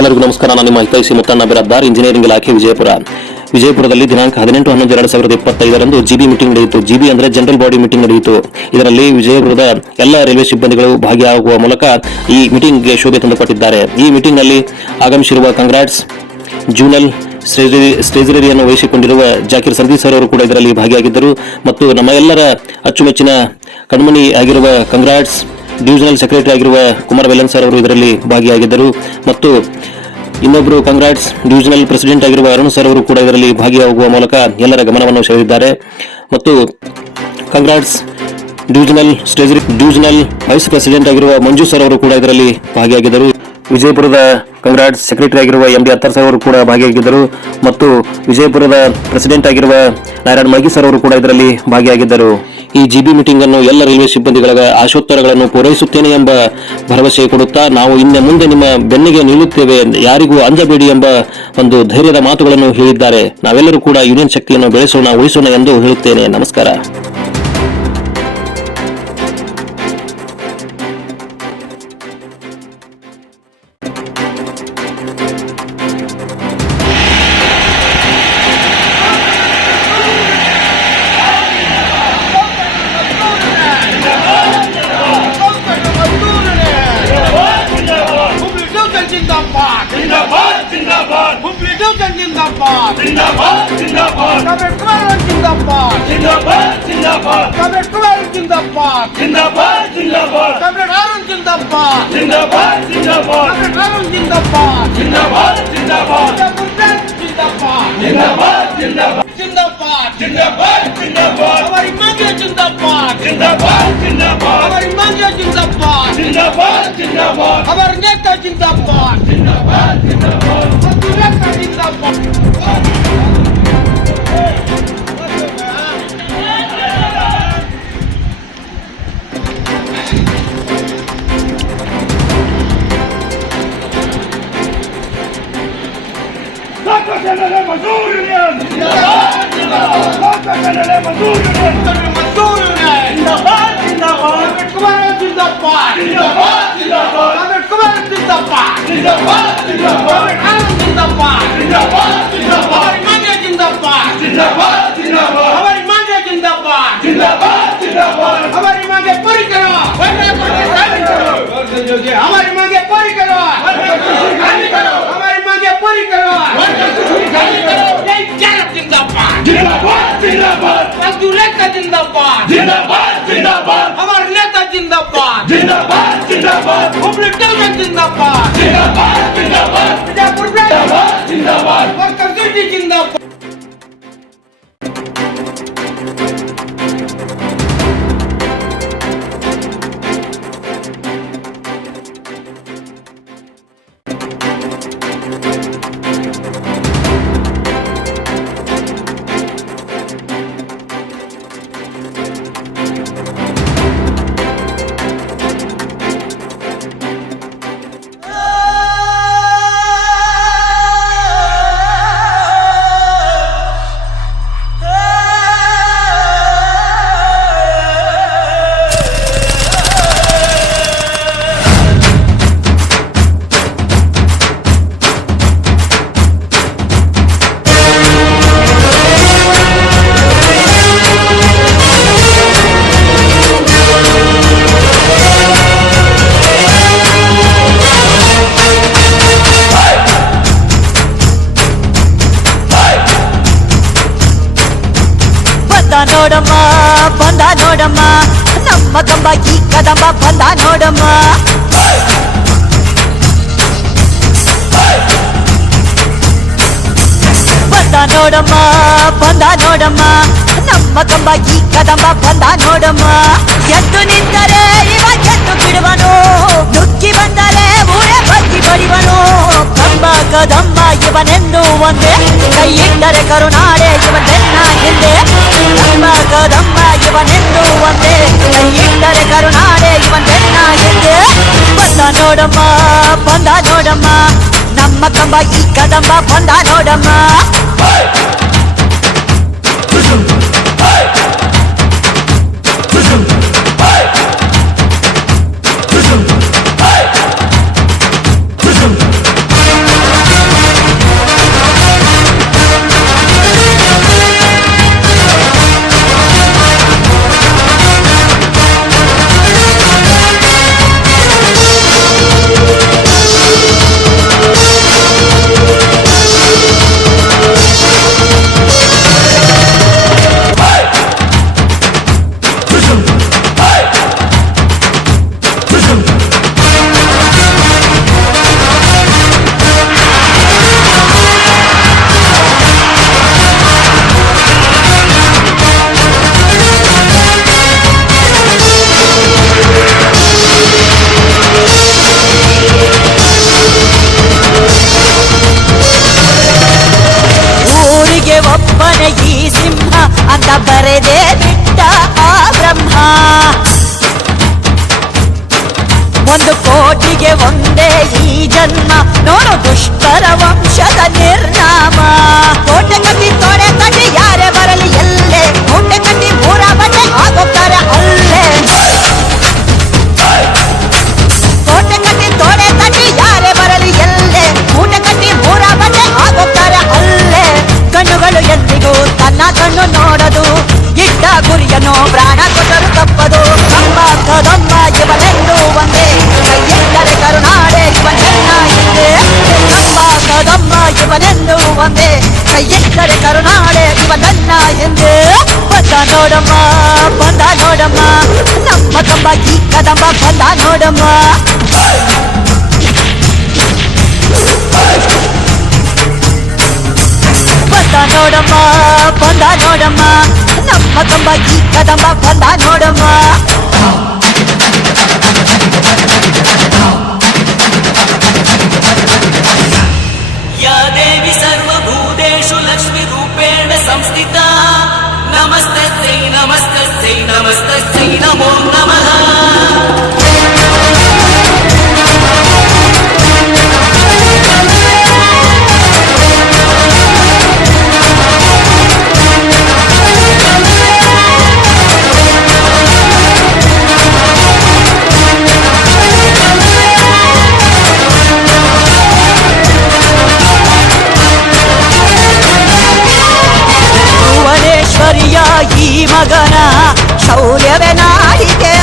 ಎಲ್ಲರಿಗೂ ನಮಸ್ಕಾರ. ನಾನು ನಿಮ್ಮ ಹಿತೈಷಿ ಮುತ್ತಣ್ಣ ಬಿರಾದಾರ್, ಇಂಜಿನಿಯರಿಂಗ್ ಇಲಾಖೆ ವಿಜಯಪುರದಲ್ಲಿ ದಿನಾಂಕ 18/11/2025 ಜಿಬಿ ಮೀಟಿಂಗ್ ನಡೆಯಿತು. ಜಿಬಿ ಅಂದ್ರೆ ಜನರಲ್ ಬಾಡಿ ಮೀಟಿಂಗ್ ನಡೆಯಿತು. ಇದರಲ್ಲಿ ವಿಜಯಪುರದ ಎಲ್ಲ ರೈಲ್ವೆ ಸಿಬ್ಬಂದಿಗಳು ಭಾಗಿಯಾಗುವ ಮೂಲಕ ಈ ಮೀಟಿಂಗ್ಗೆ ಶೋಭೆ ತಂದುಕೊಟ್ಟಿದ್ದಾರೆ. ಈ ಮೀಟಿಂಗ್ ನಲ್ಲಿ ಆಗಮಿಸಿರುವ congrats zonal ಸ್ಟೇಜರಿಯನ್ನು ವಹಿಸಿಕೊಂಡಿರುವ Zakir Sandeep sir ಅವರು ಕೂಡ ಇದರಲ್ಲಿ ಭಾಗಿಯಾಗಿದ್ದರು. ಮತ್ತು ನಮ್ಮ ಎಲ್ಲರ ಅಚ್ಚುಮೆಚ್ಚಿನ ಕಣ್ಮಣಿ ಆಗಿರುವ ಕಂಗ್ರಾಟ್ಸ್ ಡಿವಿಷನಲ್ ಸೆಕ್ರೆಟರಿ ಆಗಿರುವ ಕುಮಾರ್ ವೆಲ್ಲನ್ ಸರ್ ಅವರು ಇದರಲ್ಲಿ ಭಾಗಿಯಾಗಿದ್ದರು. ಮತ್ತು ಇನ್ನೊಬ್ಬರು ಕಂಗ್ರಾಟ್ಸ್ ಡಿವಿಷನಲ್ ಪ್ರೆಸಿಡೆಂಟ್ ಆಗಿರುವ ಅರುಣ್ ಸರ್ ಅವರು ಕೂಡ ಇದರಲ್ಲಿ ಭಾಗಿಯಾಗುವ ಮೂಲಕ ಎಲ್ಲರ ಗಮನವನ್ನು ಸೆಳೆದಿದ್ದಾರೆ. ಮತ್ತು ಕಂಗ್ರಾಟ್ಸ್ ಡಿವಿಷನಲ್ ವೈಸ್ ಪ್ರೆಸಿಡೆಂಟ್ ಆಗಿರುವ ಮಂಜು ಸರ್ ಅವರು ಕೂಡ ಇದರಲ್ಲಿ ಭಾಗಿಯಾಗಿದ್ದರು. ವಿಜಯಪುರದ ಕಂಗ್ರಾಟ್ಸ್ ಸೆಕ್ರೆಟರಿ ಆಗಿರುವ MD ಅತ್ತರ್ ಸರ್ ಅವರು ಕೂಡ ಭಾಗಿಯಾಗಿದ್ದರು. ಮತ್ತು ವಿಜಯಪುರದ ಪ್ರೆಸಿಡೆಂಟ್ ಆಗಿರುವ ನಾರಾಯಣ ಮಳ್ಗಿ ಸರ್ ಅವರು ಕೂಡ ಇದರಲ್ಲಿ ಭಾಗಿಯಾಗಿದ್ದರು. ಈ ಜಿಬಿ ಮೀಟಿಂಗ್ ಅನ್ನು ಎಲ್ಲ ರೈಲ್ವೆ ಸಿಬ್ಬಂದಿಗಳ ಆಶೋತ್ತರಗಳನ್ನು ಪೂರೈಸುತ್ತೇನೆ ಎಂಬ ಭರವಸೆ ಕೊಡುತ್ತಾ ನಾವು ಇನ್ನು ಮುಂದೆ ನಿಮ್ಮ ಬೆನ್ನಿಗೆ ನಿಲ್ಲುತ್ತೇವೆ, ಯಾರಿಗೂ ಅಂಜಬೇಡಿ ಎಂಬ ಒಂದು ಧೈರ್ಯದ ಮಾತುಗಳನ್ನು ಹೇಳಿದ್ದಾರೆ. ನಾವೆಲ್ಲರೂ ಕೂಡ ಯೂನಿಯನ್ ಶಕ್ತಿಯನ್ನು ಬೆಳೆಸೋಣ, ಉಳಿಸೋಣ ಎಂದು ಹೇಳುತ್ತೇನೆ. ನಮಸ್ಕಾರ. ಬಂದ ನೋಡಮ್ಮ ನಮ್ಮ ಕಂಬ ಈ ಕದಂಬ ಬಂದ ನೋಡಮ್ಮ. ಬಂದ ನೋಡಮ್ಮ ನಮ್ಮ ಕಂಬ ಈ ಕದಂಬ ಬಂದ ನೋಡಮ್ಮ. ಎದ್ದು ನಿಂತರೆ ಇವ ಗೆದ್ದು ಬಿಡುವನು, ನುಗ್ಗಿ ಬಂದರೆ ಊರೇ ಬಗ್ಗಿ ಬಡಿವನು. ಕಂಬ ಕದಂಬ ಇವನೆಂದು ಒಂದೇ, ಕೈ ಇಟ್ಟರೆ ಕರುನಾಡೆ ಇವನೆನ್ನ ಹಿಂದೆ. ಕಂಬ ಕದಂಬ ಇವನೆಂದು ಒಂದೇ, ಕೈ ಇಟ್ಟರೆ ಕರುನಾಡೆ ಇವನೆನ್ನ ಹಿಂದೆ. ಬಂದ ನೋಡಮ್ಮ ನಮ್ಮ ಕಂಬ ಈ ಕದಂಬ ಬಂದ ನೋಡಮ್ಮ. ನೋಡು ದುಷ್ಟರ ವಂಶದ ನಿರ್ನಾಮ. ಕೋಟೆ ಕಟ್ಟಿ ತೊಡೆ ತಟ್ಟಿ ಯಾರೇ ಬರಲಿ ಎಲ್ಲೇ, ಕೋಟೆ ಕಟ್ಟಿ ಮೂರ ಬಟ್ಟೆ ಆಗೋಗ್ತಾರೆ ಅಲ್ಲೇ. ಕೋಟೆ ಕಟ್ಟಿ ತೊಡೆ ತಟ್ಟಿ ಯಾರೇ ಬರಲಿ ಎಲ್ಲೇ, ಮೂಟೆ ಕಟ್ಟಿ ಮೂರ ಬಟ್ಟೆ ಆಗೋಗ್ತಾರೆ ಅಲ್ಲೇ. ಕಣ್ಣುಗಳು ಎಂದಿಗೂ ತನ್ನ ಕಣ್ಣು ನೋಡದು, ಇಟ್ಟ ಗುರಿಯನ್ನು ಪ್ರಾಣ ಕೊಟ್ಟರು ತಪ್ಪದು. ಕಂಬ ಕದಮ್ಮ ಇವನೆಂದು ಒಂದೇ, ಕೈಯಿಟ್ಟರೆ ಕರುನಾಡೆ ಇವನೆನ್ನ ಹಿಂದೆ. ಕಂಬ ಕದಮ್ಮ ಇವನೆಂದು ಒಂದೇ, ಕೈಯಿಟ್ಟರೆ ಕರುನಾಡೆ ಇವನನ್ನ ಹಿಂದೆ. ಬಂದ ನೋಡಮ್ಮ ಬಂದ ನೋಡಮ್ಮ, ನಮ್ಮ ಕಂಬ ಈ ಕದಂಬ ಬಂದ ನೋಡಮ್ಮ. ಬಂದ ನೋಡಮ್ಮ ಬಂದ ನೋಡಮ್ಮ, ನಮ್ಮ ಕಂಬ ಈ ಕದಂಬ ಬಂದ ನೋಡಮ್ಮ. या देवी सर्वभूतेषु लक्ष्मीरूपेण संस्थिता, नमस्तस्यै नमस्तस्यै नमस्तस्यै नमो नमः. ಭುವನೇಶ್ವರಿಯ ಈ ಮಗನ ಶೌರ್ಯವೇ ನಾಡಿಗೆ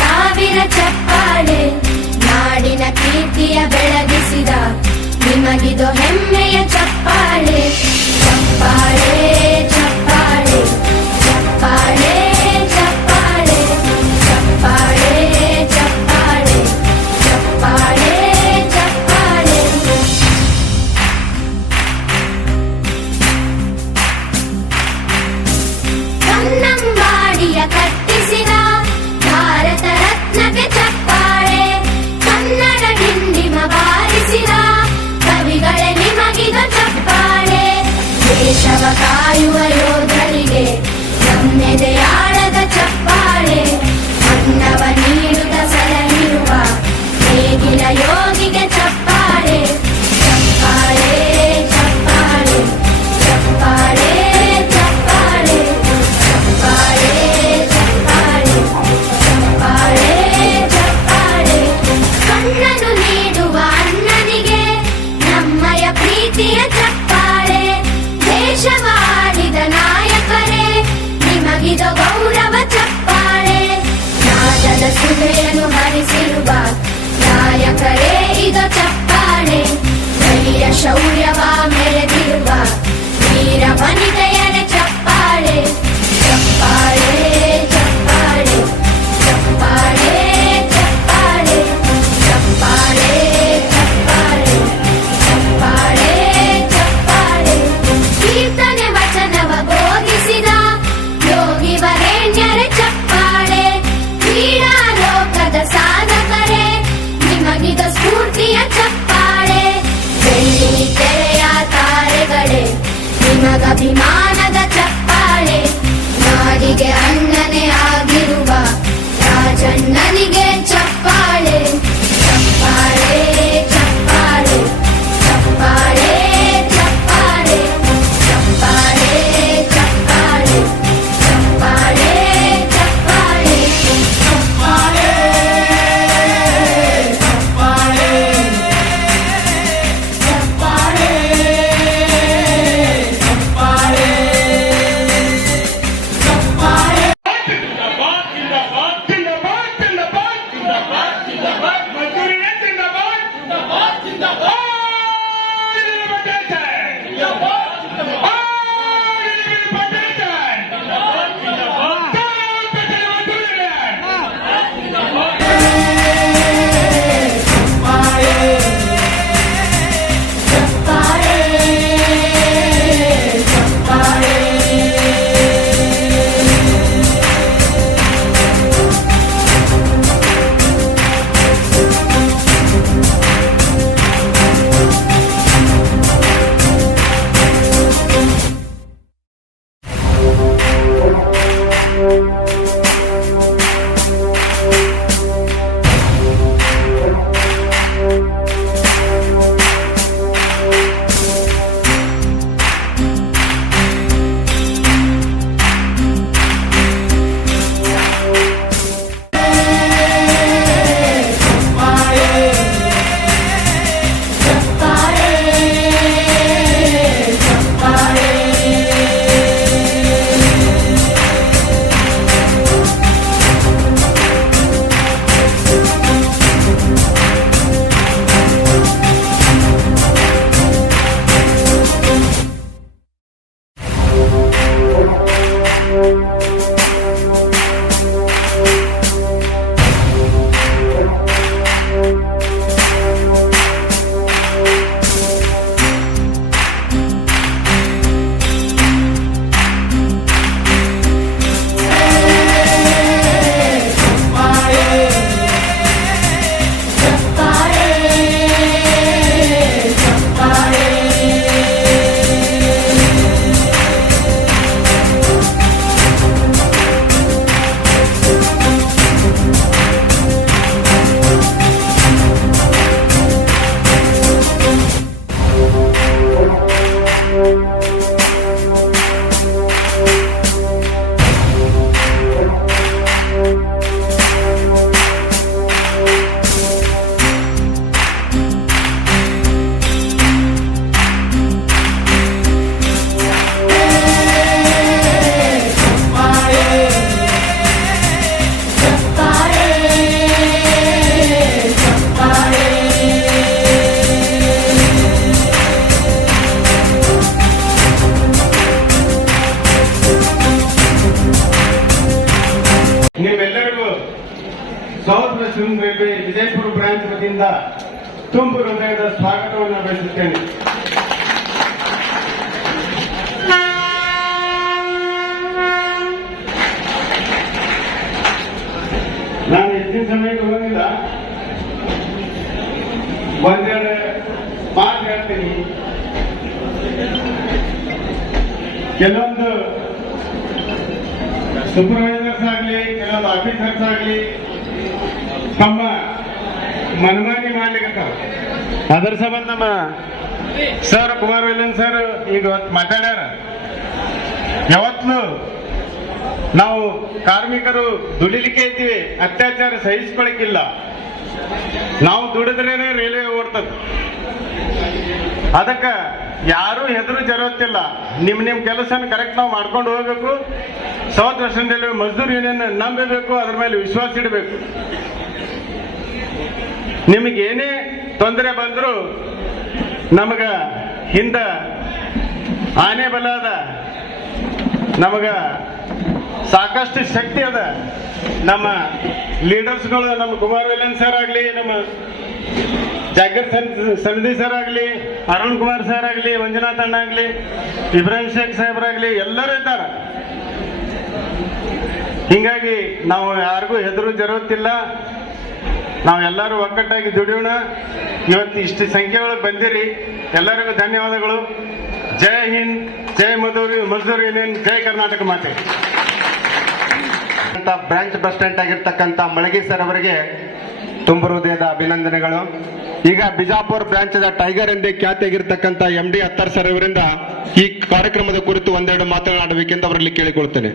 ಸಾವಿರ ಚಪ್ಪಾಳೆ, ನಾಡಿನ ಕೀರ್ತಿಯ ಬೆಳಗಿಸಿದ ನಿಮಗಿದು ಹೆಮ್ಮೆಯ ಚಪ್ಪಾಳೆ. ಚಪ್ಪಾಳೆ ಚಪ್ಪಾಳೆ ಚಪ್ಪಾಳೆ ಚಪ್ಪಾಳೆ ಚಪ್ಪಾಳೆ ಚಪ್ಪಾಳೆ ಚಪ್ಪಾಳೆ ಚಪ್ಪಾಳೆ. ಕನ್ನಂಬಾಡಿಯ ಕಟ್ಟಿಸಿದ ಭಾರತ ರತ್ನಕ್ಕೆ ಚಪ್ಪಾಳೆ, ಕನ್ನಡ ಡಿಂಡಿಮ ಬಾರಿಸಿದ ಕವಿಗಳೇ ನಿಮಗಿದು ಚಪ್ಪಾಳೆ. ದೇಶವ ಕಾಯುವ ಯೋಧರಿಗೆ ನಮ್ಮೆದೆಯಾಳದ ಚಪ್ಪಾಳೆ, ಅನ್ನವ ನೀಡುತ್ತ ಸಲಹಿರುವ ನೇಗಿಲ ಯೋಗಿಗೆ ಚಪ್ಪಾಳೆ. ಚಪ್ಪಾಳೆ ಚಪ್ಪಾಳೆ ಚಪ್ಪಾಳೆ ಚಪ್ಪಾಳೆ ಚಪ್ಪಾಳೆ ಚಪ್ಪಾಳೆ ಚಪ್ಪಾಳೆ ಚಪ್ಪಾಳೆ. ಕಣ್ಣನು ನೀಡುವ ಅಣ್ಣನಿಗೆ ನಮ್ಮಯ ಪ್ರೀತಿಯ ಚಪ್ಪಾಳೆ, ದೇಶವಾಡಿದ ನಿಮ್ಮೆಲ್ಲರಿಗೂ south western railway Vijayapura branch ವತಿಯಿಂದ ತುಂಬು ಹೃದಯದ ಸ್ವಾಗತವನ್ನು ಬಯಸುತ್ತೇನೆ. ನಾನು ಹೆಚ್ಚಿನ ಸಮಯ ತಗೊಂಡಿಲ್ಲ, ಒಂದೆರಡು ಮಾತು ಹೇಳ್ತೀನಿ. ಕೆಲವೊಂದು ಸೂಪರ್ವೈಸರ್ಸ್ ಆಗಲಿ, ಕೆಲವೊಂದು ಆಫೀಸರ್ಸ್ ಆಗಲಿ ತಮ್ಮ ಮನಮಾನಿ ಮಾಡ್ಲಿಕ್ಕೆ ಅದರ ಸಂಬಂಧ ನಮ್ಮ ಸರ್ ಕುಮಾರ್ ವೇಲನ್ ಸರ್ ಈಗ ಮಾತಾಡ್ಯಾರ. ಯಾವತ್ತೂ ನಾವು ಕಾರ್ಮಿಕರು ದುಡಿಲಿಕ್ಕೆ ಇದ್ದೀವಿ, ಅತ್ಯಾಚಾರ ಸಹಿಸ್ಕೊಳಕ್ಕಿಲ್ಲ. ನಾವು ದುಡಿದ್ರೇನೆ ರೈಲ್ವೆ ಓಡ್ತದ. ಅದಕ್ಕೆ ಯಾರು ಹೆದರು ಜರುತ್ತಿಲ್ಲ. ನಿಮ್ ಕೆಲಸನ ಕರೆಕ್ಟ್ ನಾವು ಮಾಡ್ಕೊಂಡು ಹೋಗ್ಬೇಕು. South western railway Mazdoor union ನಂಬಬೇಕು, ಅದ್ರ ಮೇಲೆ ವಿಶ್ವಾಸ ಇಡಬೇಕು. ನಿಮಗೇನೇ ತೊಂದರೆ ಬಂದರೂ ನಮಗ ಹಿಂದ ಆನೆ ಬಲ ಅದ, ನಮಗ ಸಾಕಷ್ಟು ಶಕ್ತಿ ಅದ. ನಮ್ಮ ಲೀಡರ್ಸ್ಗಳು, ನಮ್ಮ ಕುಮಾರ್ ವೇಲನ್ ಸರ್ ಆಗಲಿ, ನಮ್ಮ ಜಾಗೀರ್ ಸಮಿತಿ ಸರ್ ಆಗಲಿ, ಅರುಣ್ ಕುಮಾರ್ ಸರ್ ಆಗಲಿ, ಮಂಜುನಾಥ್ ಅಣ್ಣ ಆಗಲಿ, ಇಬ್ರಾಹಿಂ ಶೇಖ್ ಸಾಹೇಬ್ರಾಗಲಿ, ಎಲ್ಲರೂ ಇದ್ದಾರೆ. ಹಿಂಗಾಗಿ ನಾವು ಯಾರಿಗೂ ಹೆದರು ಜರುತ್ತಿಲ್ಲ. ನಾವೆಲ್ಲರೂ ಒಗ್ಗಟ್ಟಾಗಿ ದುಡಿಯೋಣ. ಇವತ್ತು ಇಷ್ಟು ಸಂಖ್ಯೆ ಒಳಗೆ ಬಂದಿರಿ, ಎಲ್ಲರಿಗೂ ಧನ್ಯವಾದಗಳು. ಜೈ ಹಿಂದ್, ಜೈ ಮಜ್ದೂರ್ ಯೂನಿಯನ್, ಜೈ ಕರ್ನಾಟಕ ಮಾತೆ. ಬ್ರಾಂಚ್ ಪ್ರೆಸಿಡೆಂಟ್ ಆಗಿರ್ತಕ್ಕಂಥ ಮಳಗಿ ಸರ್ ಅವರಿಗೆ ತುಂಬ ಹೃದಯದ ಅಭಿನಂದನೆಗಳು. ಈಗ ಬಿಜಾಪುರ ಬ್ರಾಂಚ್ ಟೈಗರ್ ಎಂದೇ ಖ್ಯಾತಿಯಾಗಿರ್ತಕ್ಕಂಥ MD ಅತ್ತರ್ ಸರ್ ಅವರಿಂದ ಈ ಕಾರ್ಯಕ್ರಮದ ಕುರಿತು ಒಂದೆರಡು ಮಾತನಾಡಬೇಕೆಂದು ಅವರಲ್ಲಿ ಕೇಳಿಕೊಳ್ತೇನೆ.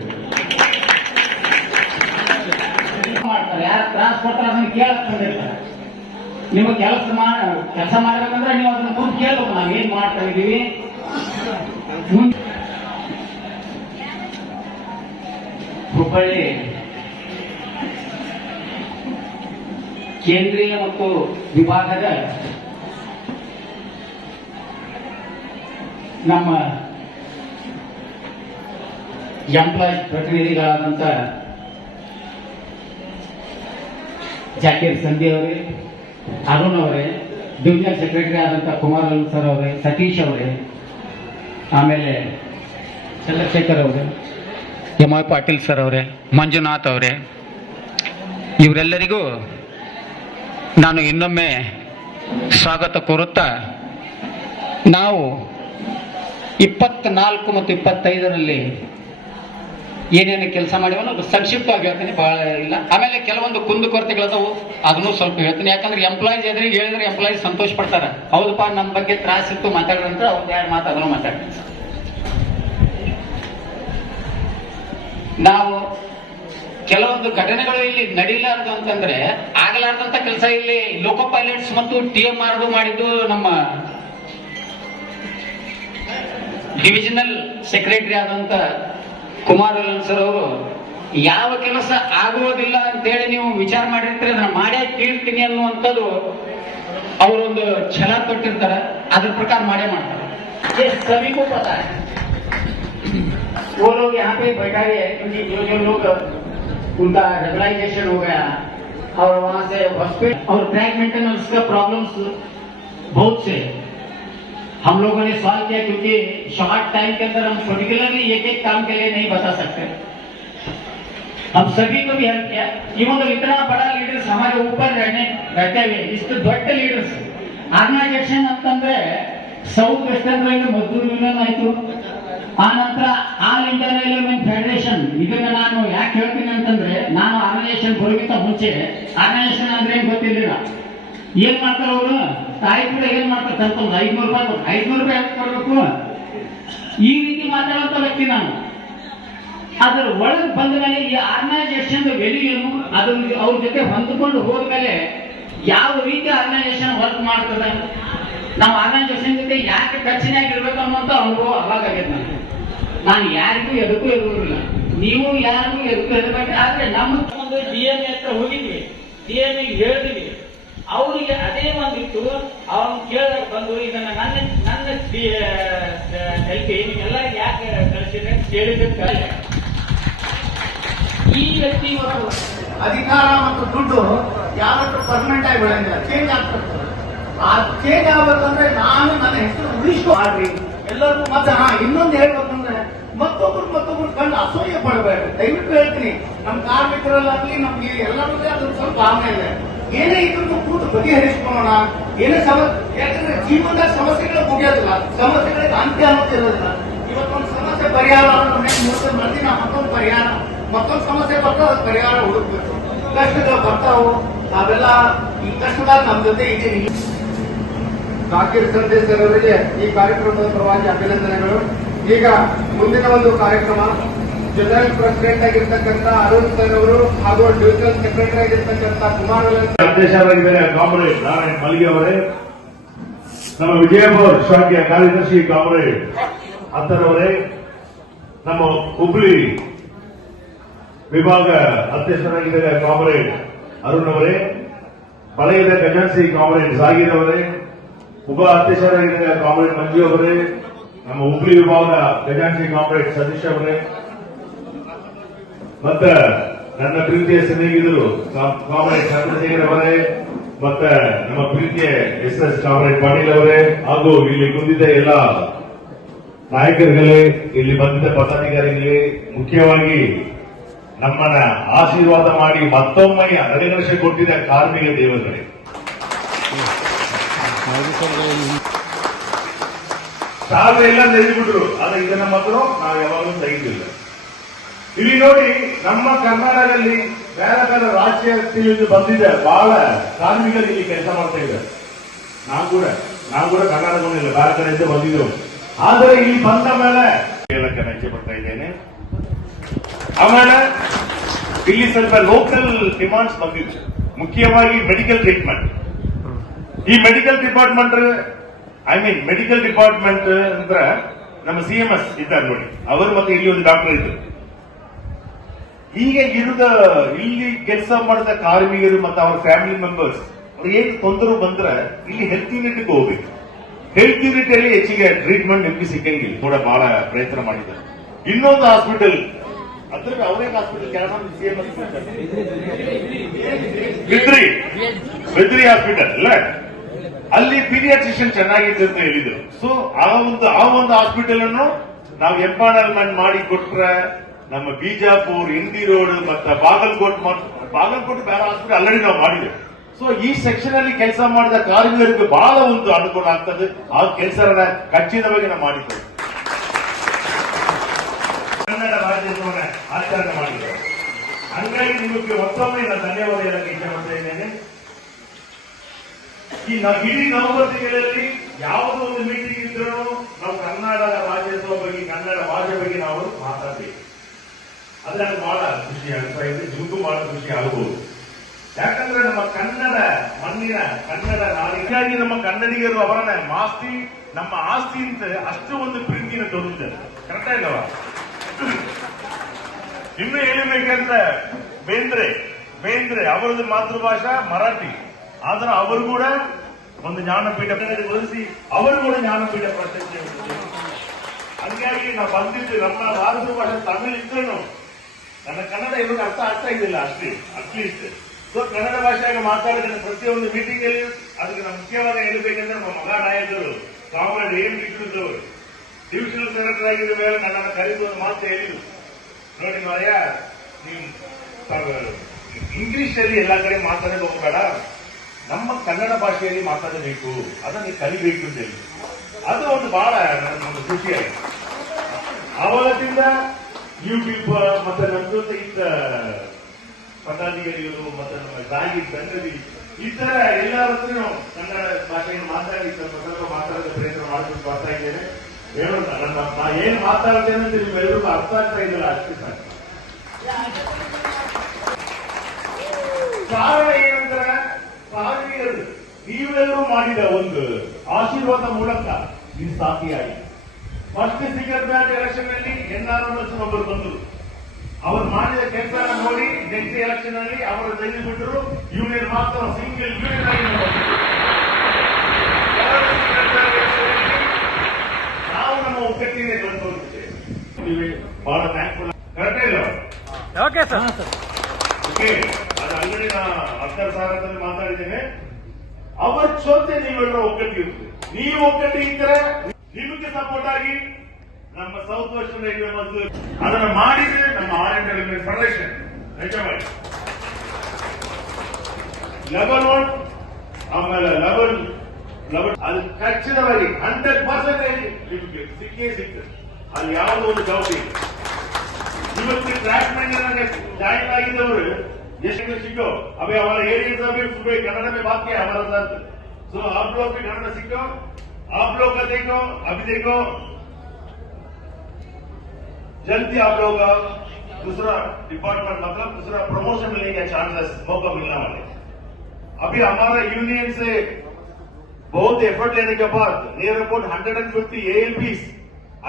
ಯಾರು ತ್ರಾಸ ಕೊಡ್ತಾರೆ ಅದನ್ನ ಕೇಳಕ್ ಬಂದಿರ್ತಾರೆ. ನಿಮಗೆ ಕೆಲಸ ಮಾಡ್ಬೇಕಂದ್ರೆ ನೀವು ಅದನ್ನ ಕುರಿತು ಕೇಳ್ಬೇಕು, ನಾವ್ ಏನ್ ಮಾಡ್ತಾ ಇದೀವಿ. ಹುಬ್ಬಳ್ಳಿ ಕೇಂದ್ರೀಯ ಮತ್ತು ವಿಭಾಗದ ನಮ್ಮ ಎಂಪ್ಲಾಯೀಸ್ ಪ್ರತಿನಿಧಿಗಳಾದಂಥ ಜಾಕೀರ್ ಸಂಧಿ ಅವರೇ, ಅರುಣ್ ಅವರೇ, ಡಿವಿಷನಲ್ ಸೆಕ್ರೆಟರಿ ಆದಂಥ ಕುಮಾರ್ ಸರ್ ಅವರೇ, ಸತೀಶ್ ಅವರೇ, ಆಮೇಲೆ ಚಂದ್ರಶೇಖರ್ ಅವರೇ, MI ಪಾಟೀಲ್ ಸರ್ ಅವರೇ, ಮಂಜುನಾಥ್ ಅವರೇ, ಇವರೆಲ್ಲರಿಗೂ ನಾನು ಇನ್ನೊಮ್ಮೆ ಸ್ವಾಗತ ಕೋರುತ್ತಾ, ನಾವು 24 ಮತ್ತು 25ರಲ್ಲಿ ಏನೇನು ಕೆಲಸ ಮಾಡಿವೋ ಅದು ಸಂಕ್ಷಿಪ್ತವಾಗಿ ಹೇಳ್ತೀನಿ, ಬಹಳ ಇಲ್ಲ. ಆಮೇಲೆ ಕೆಲವೊಂದು ಕುಂದುಕೊರತೆಗಳದವು, ಅದನ್ನು ಸ್ವಲ್ಪ ಹೇಳ್ತೀನಿ. ಯಾಕಂದ್ರೆ ಎಂಪ್ಲಾಯೀಸ್ ಎದುರಿಗೆ ಹೇಳಿದ್ರೆ ಎಂಪ್ಲಾಯೀಸ್ ಸಂತೋಷ ಪಡ್ತಾರೆ. ಹೌದಪ್ಪ, ನಮ್ಮ ಬಗ್ಗೆ ತ್ರಾಸಿತ್ತು ಮಾತಾಡಿದ್ರೆ ಅವ್ರು ಯಾರು ಮಾತು ಅದನ್ನು ಮಾತಾಡ್ತೀನಿ. ನಾವು ಕೆಲವೊಂದು ಘಟನೆಗಳು ಇಲ್ಲಿ ನಡೀಲಾರ್ದು ಅಂತಂದ್ರೆ, ಆಗಲಾರ್ದಂತ ಕೆಲಸ ಇಲ್ಲಿ ಲೋಕೋ ಪೈಲಟ್ಸ್ ಮತ್ತು TMR ಮಾಡಿದ್ದು ನಮ್ಮ ಡಿವಿಷನಲ್ ಸೆಕ್ರೆಟರಿ ಆದಂತ ಕುಮಾರ್ ವೇಲನ್ ಸರ್ ಅವರು ಯಾವ ಕೆಲಸ ಆಗುವುದಿಲ್ಲ ಅಂತೇಳಿ ನೀವು ವಿಚಾರ ಮಾಡಿರ್ತೀರಿ, ಅದನ್ನ ಮಾಡೇ ತೀರ್ತೀನಿ ಅನ್ನುವಂಥದ್ದು ಅವರೊಂದು ಛಲ ತೊಟ್ಟಿರ್ತಾರೆ, ಅದ್ರ ಪ್ರಕಾರ ಮಾಡೇ ಮಾಡ್ತಾರೆ. सभी को पता है, वो लोग यहाँ पे बैठा है क्योंकि जो लोग उनका रेगुलाइजेशन हो गया और वहां से हॉस्पिटल और ट्रैक मेंटेनेंस का प्रॉब्लम्स बहुत से हम लोगों ने सॉल्व किया, क्योंकि शॉर्ट टाइम के अंदर हम पर्टिकुलरली एक एक काम के लिए नहीं बता सकते. हम सभी को भी हेल्प किया. इवन तो इतना बड़ा लीडर्स हमारे ऊपर रहते हुए इಷ್ಟು ದೊಡ್ಡ ಲೀಡರ್ಸ್ ಆರ್ಗನೈಸೇಷನ್ ಅಂತಂದ್ರೆ south western railway Mazdoor union ಆಯ್ತು, ಆ ನಂತರ ಆಲ್ ಇಂಡಿಯಾ ರೈಲ್ವೆ ಫೆಡರೇಷನ್. ಇದನ್ನ ನಾನು ಯಾಕೆ ಹೇಳ್ತೀನಿ ಅಂತಂದ್ರೆ, ನಾನು ಆರ್ಗನೈಸೇಷನ್ ಬರೋಕ್ಕಿಂತ ಮುಂಚೆ ಆರ್ಗನೈಸೇಷನ್ ಅಂದ್ರೆ ಏನ್ ಗೊತ್ತಿರ್ಲಿಲ್ಲ. ಏನ್ ಮಾಡ್ತಾರೆ ಅವರು, ತಾಯಿ ಕೂಡ ಏನ್ ಮಾಡ್ತಾರೆ ಅಂತ ಒಂದು 500 ರೂಪಾಯಿ ಕೊಟ್ಟು 500 ರೂಪಾಯಿ ಯಾಕೆ ಕೊಡ್ಬೇಕು, ಈ ರೀತಿ ಮಾತಾಡುವಂತ ವ್ಯಕ್ತಿ ನಾನು. ಅದರ ಒಳಗೆ ಬಂದ ಮೇಲೆ ಈ ಆರ್ಗನೈಸೇಷನ್ ವ್ಯಾಲ್ಯೂ ಏನು, ಅದ್ರ ಅವ್ರ ಜೊತೆ ಹೊಂದಿಕೊಂಡು ಹೋದ್ಮೇಲೆ ಯಾವ ರೀತಿ ಆರ್ಗನೈಸೇಷನ್ ವರ್ಕ್ ಮಾಡ್ತದೆ, ನಾವು ಆರ್ಗನೈಸೇಷನ್ ಜೊತೆ ಯಾಕೆ ಟಚ್ನಾಗಿರ್ಬೇಕು ಅನ್ನುವಂತ ಅನುಭವ ಅವಾಗ ಆಗೈತೆ. ನಾನು ಯಾರಿಗೂ ಎದಕ್ಕೂ ಇರುವುದಿಲ್ಲ, ನೀವು ಯಾರಿಗೂ ಎದಕ್ಕೂ ಇರಬೇಕು. ಆದ್ರೆ ನಮ್ಮ DMA ಹತ್ರ ಹೋಗಿದ್ವಿ, DMA ಹೇಳಿದ್ವಿ, ಅವರಿಗೆ ಅದೇ ಒಂದಿತ್ತು. ಅವ್ನು ಕೇಳಿದಾಗ ಬಂದು ಇದನ್ನ ನನ್ನ ಹೆಲ್ಪ್ ನಿಮ್ಗೆಲ್ಲ ಯಾಕೆ ಕಳಿಸಿದ್ರೆ ಕೇಳಿದ್ದಕ್ಕೆ ಈ ವ್ಯಕ್ತಿ ಇವತ್ತು ಅಧಿಕಾರ ಮತ್ತು ದುಡ್ಡು ಯಾವತ್ತೂ ಪರ್ಮನೆಂಟ್ ಆಗಿ ಬೆಳೆಯಂಗಿಲ್ಲ, ಚೇಂಜ್ ಆಗ್ತದೆ. ಆ ಚೇಂಜ್ ಆಗ್ಬೇಕಂದ್ರೆ ನಾನು ನನ್ನ ಹೆಸರು ಉಳಿಸ್ಕೊಳ್ರಿ ಎಲ್ಲರಿಗೂ. ಮತ್ತೆ ಇನ್ನೊಂದು ಹೇಳ್ಬೇಕಂದ್ರೆ ಮತ್ತೊಬ್ರು ಕಂಡು ಅಸೂಯೆ ಪಡಬೇಡ್ರಿ. ದಯವಿಟ್ಟು ಹೇಳ್ತೀನಿ, ನಮ್ಮ ಕಾರ್ಮಿಕರಲ್ಲಾಗ್ಲಿ ನಮ್ಗೆ ಎಲ್ಲರಿಗೂ ಅದ್ರ ಸ್ವಲ್ಪ ಭಾವನೆ ಇದೆ. ಏನೇ ಇದ್ರೂ ಕೂತು ಬಗೆಹರಿಸ್ಕೊಳ್ಳೋಣ. ಏನೇ ಯಾಕಂದ್ರೆ ಜೀವನದ ಸಮಸ್ಯೆಗಳು ಮುಗಿಯೋದಿಲ್ಲ, ಸಮಸ್ಯೆಗಳಿಗೆ ಅಂತ್ಯ ಅನ್ನೋದು ಇರೋದಿಲ್ಲ. ಇವತ್ತೊಂದು ಸಮಸ್ಯೆ ಪರಿಹಾರ ಮರುದಿನ ಮತ್ತೊಂದು ಪರಿಹಾರ, ಮತ್ತೊಂದು ಸಮಸ್ಯೆ ಬರ್ತಾವ, ಅದು ಪರಿಹಾರ ಹುಡುಕ್ಬೇಕು. ಕಷ್ಟಗಳು ಬರ್ತಾವು, ನಾವೆಲ್ಲ ಈ ಕಷ್ಟದಾಗ ನಮ್ಮ ಜೊತೆ ಇದ್ದೀವಿ. ಜಾಕೀರ್ ಸಂದೇಶ್ ಸರ್ ಅವರಿಗೆ ಈ ಕಾರ್ಯಕ್ರಮದ ಪರವಾಗಿ ಅಭಿನಂದನೆಗಳು. ಈಗ ಮುಂದಿನ ಒಂದು ಕಾರ್ಯಕ್ರಮ ಜನರಲ್ ಪ್ರೆಸಿಡೆಂಟ್ ಆಗಿರ್ತಕ್ಕಂಥ ಅರುಣ್ ಸರ್ ಅವರು ಹಾಗೂ ಡಿವಿಷನಲ್ ಸೆಕ್ರೆಟರಿ ಆಗಿರ್ತಕ್ಕಂಥ ಕುಮಾರ್ ಅಧ್ಯಕ್ಷರಾಗಿದ್ದಾರೆ ಕಾಮ್ರೇಡ್ ನಾರಾಯಣ್ ಮಲ್ಲಿಗೆ ಅವರೇ, ನಮ್ಮ ವಿಜಯಪುರ ಶಾಖೆಯ ಕಾರ್ಯದರ್ಶಿ ಕಾಮ್ರೇಡ್ ಅತ್ತರ್ ಅವರೇ, ನಮ್ಮ ಹುಬ್ಳಿ ವಿಭಾಗ ಅಧ್ಯಕ್ಷರಾಗಿದ್ದಾರೆ ಕಾಮ್ರೇಡ್ ಅರುಣ್ ಅವರೇ, ವಲಯದ ಖಜಾನ್ಸಿ ಕಾಮ್ರೇಡ್ ಜಾಗೀರ್ ಅವರೇ, ಉಪ ಅಧ್ಯಕ್ಷರಾಗಿದ್ದಾರೆ ಕಾಮ್ರೇಡ್ ಮಂಜು ಅವರೇ, ನಮ್ಮ ಹುಬ್ಳಿ ವಿಭಾಗ ಖಜಾನ್ಸಿ ಕಾಮ್ರೇಡ್ ಸತೀಶ್ ಅವರೇ, ಮತ್ತೆ ನನ್ನ ಪ್ರೀತಿಯ ಸ್ನೇಹಿತರು ಕಾಮ್ರೇಡ್ ಚಂದ್ರಶೇಖರ್ ಅವರೇ, ಮತ್ತೆ ನಮ್ಮ ಪ್ರೀತಿಯ ಎಸ್ ಕಾಮ್ರೇಡ್ ಪಾಟೀಲ್ ಅವರೇ, ಹಾಗೂ ಇಲ್ಲಿ ಕುಂದಿದ್ದ ಎಲ್ಲ ನಾಯಕರುಗಳೇ, ಇಲ್ಲಿ ಬಂದಿದ್ದ ಪದಾಧಿಕಾರಿಗಳೇ, ಮುಖ್ಯವಾಗಿ ನಮ್ಮನ್ನ ಆಶೀರ್ವಾದ ಮಾಡಿ ಮತ್ತೊಮ್ಮೆ ಅನುಗ್ರಹ ಕೊಟ್ಟಿದ್ದ ಕಾರ್ಮಿಕ ದೇವರುಗಳೇ, ಶಾಲೆ ಎಲ್ಲ ತೆಗೆದುಬಿಟ್ರು. ಆದ್ರೆ ಇದನ್ನ ಮಾತ್ರ ನಾವು ಯಾವಾಗಲೂ ತೆಗೆದಿಲ್ಲ. ಇಲ್ಲಿ ನೋಡಿ, ನಮ್ಮ ಕರ್ನಾಟಕದಲ್ಲಿ ಬೇರೆ ಬೇರೆ ರಾಜ್ಯದಲ್ಲಿ ಬಂದಿದ್ದ ಬಹಳ ಕಾರ್ಮಿಕರು ಇಲ್ಲಿ ಕೆಲಸ ಮಾಡ್ತಾ ಇದ್ದಾರೆ. ನಾವು ಕೂಡ ಕರ್ನಾಟಕದಲ್ಲಿಲ್ಲ, ಬೇರೆ ಕಡೆಯಿಂದ ಬಂದಿದ್ದೆವು. ಆದರೆ ಇಲ್ಲಿ ಬಂದ ಮೇಲೆ ಹೇಳಕ್ಕೆ ಹೆಜ್ಜೆ ಪಡ್ತಾ ಇದ್ದೇನೆ. ಆಮೇಲೆ ಇಲ್ಲಿ ಸ್ವಲ್ಪ ಲೋಕಲ್ ಡಿಮಾಂಡ್ಸ್ ಬಂದಿದೆ, ಮುಖ್ಯವಾಗಿ ಮೆಡಿಕಲ್ ಟ್ರೀಟ್ಮೆಂಟ್. ಈ ಮೆಡಿಕಲ್ ಡಿಪಾರ್ಟ್ಮೆಂಟ್ ಮೆಡಿಕಲ್ ಡಿಪಾರ್ಟ್ಮೆಂಟ್ ಅಂದ್ರೆ ನಮ್ಮ CMS ಇದ್ದಾರೆ ನೋಡಿ, ಅವರು ಮತ್ತೆ ಇಲ್ಲಿ ಒಂದು ಡಾಕ್ಟರ್ ಇದ್ರು. ಈಗ ಇಲ್ಲಿ ಕೆಲಸ ಮಾಡಿದ ಕಾರ್ಮಿಕರು ಮತ್ತು ಅವರ ಫ್ಯಾಮಿಲಿ ಮೆಂಬರ್ಸ್ ಅವ್ರಿಗೆ ಏನ್ ತೊಂದರೆ ಬಂದ್ರೆ ಇಲ್ಲಿ ಹೆಲ್ತ್ ಯೂನಿಟ್ಗೆ ಹೋಗ್ಬೇಕು. ಹೆಲ್ತ್ ಯೂನಿಟ್ ಅಲ್ಲಿ ಹೆಚ್ಚಿಗೆ ಟ್ರೀಟ್ಮೆಂಟ್ ನಿಮ್ಗೆ ಸಿಕ್ಕಂಗಿಲ್ಲ, ಕೂಡ ಬಹಳ ಪ್ರಯತ್ನ ಮಾಡಿದ್ದಾರೆ. ಇನ್ನೊಂದು ಹಾಸ್ಪಿಟಲ್ ಅದ್ರ ಅವರೇ ಹಾಸ್ಪಿಟಲ್ ಕೆಲಸ ಬೆದ್ರಿ ಹಾಸ್ಪಿಟಲ್ ಅಲ್ಲ, ಅಲ್ಲಿ ಪೀಡಿಯಾಟ್ರಿಷಿಯನ್ ಚೆನ್ನಾಗಿದೆ ಅಂತ ಹೇಳಿದ್ರು. ಸೊ ಆ ಒಂದು ಹಾಸ್ಪಿಟಲ್ ಅನ್ನು ನಾವು ಎಂಪಾನಲ್ಮೆಂಟ್ ಮಾಡಿ ಕೊಟ್ರೆ ನಮ್ಮ ಬಿಜಾಪುರ್, ಇಂಡಿ ರೋಡ್ ಮತ್ತೆ ಬಾಗಲಕೋಟೆ ಬೇರೆ ಹಾಸ್ಪಿಟಲ್ ಆಲ್ರೆಡಿ ನಾವು ಮಾಡಿದ್ದೇವೆ. ಸೊ ಈ ಸೆಕ್ಷನ್ ಅಲ್ಲಿ ಕೆಲಸ ಮಾಡಿದ ಕಾರ್ಮಿಕರಿಗೆ ಬಹಳ ಒಂದು ಅನುಕೂಲ ಆಗ್ತದೆ. ಆ ಕೆಲಸನ ಖಚಿತವಾಗಿ ನಾವು ಮಾಡಿದ್ದೇವೆ. ಕನ್ನಡ ರಾಜ್ಯೋತ್ಸವನ ಆಚರಣೆ ಮಾಡಿದ್ದೇವೆ. ಹಂಗಾಗಿ ನಿಮಗೆ ಮತ್ತೊಮ್ಮೆ ನಾನು ಧನ್ಯವಾದ ಹೇಳಕ್ಕೆ ಇಚ್ಛೆ ಮಾಡ್ತಾ ಇದ್ದೇನೆ. ಈ ಇಡೀ ನವೆಂಬರ್ ತಿಂಗಳಲ್ಲಿ ಯಾವುದೋ ಒಂದು ಮೀಟಿಂಗ್ ಇದ್ರೂ ನಾವು ಕನ್ನಡ ರಾಜ್ಯೋತ್ಸವ ಬಗ್ಗೆ, ಕನ್ನಡ ಭಾಷೆ ಬಗ್ಗೆ ನಾವು ಮಾತಾಡ್ತೀವಿ. ಅದು ನನಗೆ ಬಹಳ ಖುಷಿ ಆಗ್ತಾ ಇದೆ, ನಿಮಗೂ ಬಹಳ ಖುಷಿ ಆಗಬಹುದು. ಯಾಕಂದ್ರೆ ನಮ್ಮ ಕನ್ನಡ ಮಣ್ಣಿನ, ಕನ್ನಡ ನಾಡಿಗಾಗಿ ನಮ್ಮ ಕನ್ನಡಿಗರು ಅವರನ್ನ ನಮ್ಮ ಆಸ್ತಿ ಅಂತ ಅಷ್ಟು ಒಂದು ಪ್ರೀತಿನ ತೋರಿಸಿದ್ದಾರೆ. ಕರೆಕ್ಟ್ ಇಲ್ಲವ? ಇನ್ನು ಹೇಳಬೇಕಂದ್ರೆ ಬೇಂದ್ರೆ ಅವರದ್ದು ಮಾತೃಭಾಷಾ ಮರಾಠಿ, ಆದ್ರೆ ಅವರು ಕೂಡ ಒಂದು ಜ್ಞಾನಪೀಠ ಒಲಿಸಿ ಅವರು ಕೂಡ ಜ್ಞಾನಪೀಠ ಪ್ರಶಸ್ತಿ. ಹಂಗಾಗಿ ನಾವು ಬಂದಿದ್ದು ನಮ್ಮ ಭಾರತ ಭಾಷೆ ತಮಿಳು ಇದ್ರೂ ನನ್ನ ಕನ್ನಡ ಇವಾಗ ಅರ್ಥ ಆಗ್ತಾ ಇದ್ದಿಲ್ಲ ಅಟ್ಲೀಸ್ಟ್. ಸೊ ಕನ್ನಡ ಭಾಷೆಯಾಗಿ ಮಾತಾಡಿದ ಪ್ರತಿಯೊಂದು ಮೀಟಿಂಗ್ ಅಲ್ಲಿ ಅದಕ್ಕೆ ನಾವು ಮುಖ್ಯವಾಗಿ ಹೇಳಬೇಕಂದ್ರೆ ನಮ್ಮ ಮಗ ನಾಯಕರು ಕಾಮ್ರೇಡ್ ಏನ್ ಬಿಟ್ಟಿದ್ದವರು ಡಿವಿಷನಲ್ ಸೆಕ್ರೆಟರಿ ಆಗಿದ್ದ ಮೇಲೆ ನನ್ನನ್ನು ಕರೆದು ಒಂದು ಮಾತು ಹೇಳಿದ್ರು, ನೋಡಿ ಮಾರ್ಯ, ನೀವು ಇಂಗ್ಲಿಷ್ ಅಲ್ಲಿ ಎಲ್ಲಾ ಕಡೆ ಮಾತಾಡೋದು ಹೋಗಬೇಡ, ನಮ್ಮ ಕನ್ನಡ ಭಾಷೆಯಲ್ಲಿ ಮಾತಾಡಬೇಕು, ಅದನ್ನ ನೀವು ಕಲಿಬೇಕು ಅಂತ ಹೇಳಿ. ಅದು ಒಂದು ಬಹಳ ನಮ್ಗೆ ಖುಷಿಯಾಗಿದೆ. ಆವಾಗದಿಂದ ಯೂಟ್ಯೂಬ್ ಮತ್ತೆ ನಮ್ಮ ಜೊತೆ ಇದ್ದ ಪದಾಧಿಕಾರಿಗಳು ಮತ್ತೆ ನಮ್ಮ ಜಾಗಿ ತಂಡದಿ ಈ ತರ ಎಲ್ಲರೂ ಕನ್ನಡ ಭಾಷೆಯನ್ನು ಮಾತಾಡಿ ಸ್ವಲ್ಪ ಮಾತಾಡೋದ ಪ್ರಯತ್ನ ಮಾಡ್ಕೊಂಡು ಬರ್ತಾ ಇದ್ದೇನೆ. ಹೇಳೋಣ, ನಾ ಏನ್ ಮಾತಾಡ್ತೇನೆ ಅಂತ ನಿಮ್ಮೆಲ್ಲರಿಗೂ ಅರ್ಥ ಆಗ್ತಾ ಇದ್ದಿಲ್ಲ, ಅಷ್ಟೇ ಸಾಕು. ಕಾರಣ ಏನಂದ್ರೆ ಕಾರ್ಮಿಕರು ನೀವೆಲ್ಲರೂ ಮಾಡಿದ ಒಂದು ಆಶೀರ್ವಾದ ಮೂಲಕ ನೀವು ಸಾಕಿಯಾಗಿ. ಫಸ್ಟ್ ಸಿಗರ್ ಬ್ಯಾಟ್ ಎಲೆಕ್ಷನ್ ಅಲ್ಲಿ NRMS ಒಬ್ಬರು ಬಂದರು. ಅವರು ಮಾಡಿದ ಕೆಲಸ ನೋಡಿ ನೆಕ್ಸ್ಟ್ ಎಲೆಕ್ಷನ್ ಅಲ್ಲಿ ಅವರು ತೆಗೆದುಬಿಟ್ಟರು. ಯೂನಿಯನ್ ಮಾತ್ರ ಸಿಂಗಲ್ ಯೂನಿಯನ್ ಆಗಿ ನಾವು ನಮ್ಮ ಒಗ್ಗಟ್ಟಿಗೆ ಬಂದು ಬಹಳ ಥ್ಯಾಂಕ್ಫುಲ್. ಕರೆಕ್ಟ್ ಇಲ್ಲ? ಓಕೆ ಅದು ಆಲ್ರೆಡಿ ನಾ ಅರ್ಥರ್ ಸಾರ್ ಹತ್ರ ಮಾತಾಡಿದ್ದೇನೆ. ಅವರ ಜೊತೆ ನೀವೆಲ್ಲರೂ ಒಗ್ಗಟ್ಟು ಇರ್ತದೆ. ನೀವು ಒಗ್ಗಟ್ಟು ಇದ್ದರೆ ನಿಮಗೆ ಸಪೋರ್ಟ್ ಆಗಿ ನಮ್ಮ ಸೌತ್ ವೆಸ್ಟರ್ನ್ ರೈಲ್ವೆ ಮತ್ತು ಅದನ್ನು ಮಾಡಿದ್ರೆ ನಮ್ಮ ಆಲ್ ರೈಲ್ವೆ ಫೆಡರೇಷನ್ ನಿಜವಾಗಿ ಲೆವೆಲ್ 1 ಆಮೇಲೆ ಲೆವೆಲ್ ಅದು ಖಚಿತವಾಗಿ 100% ನಿಮಗೆ ಸಿಕ್ಕೇ ಸಿಗ್ತದೆ. ಅಲ್ಲಿ ಯಾವುದೋ ಒಂದು ಡೌಟ್ ಇಲ್ಲ. ಇವತ್ತು ಟ್ರ್ಯಾಕ್ ಮೇಂಟೆನೆನ್ಸ್ ಜಾಯಿನ್ ಆಗಿದ್ದವರು ಎಷ್ಟು ಸಿಕ್ಕೋ अभी हमारे एरिया में सुबह कन्नड़ में बात किया हमारा साथ. सो आप लोग भी कन्नड़ सीखो. आप लोग का देखो अभी देखो जल्दी आप लोग का दूसरा डिपार्टमेंट मतलब दूसरा प्रमोशन मिलने का चांसेस मौका मिलने वाले. अभी हमारा यूनियन से बहुत एफर्ट लेने के बाद near about 150 ALPs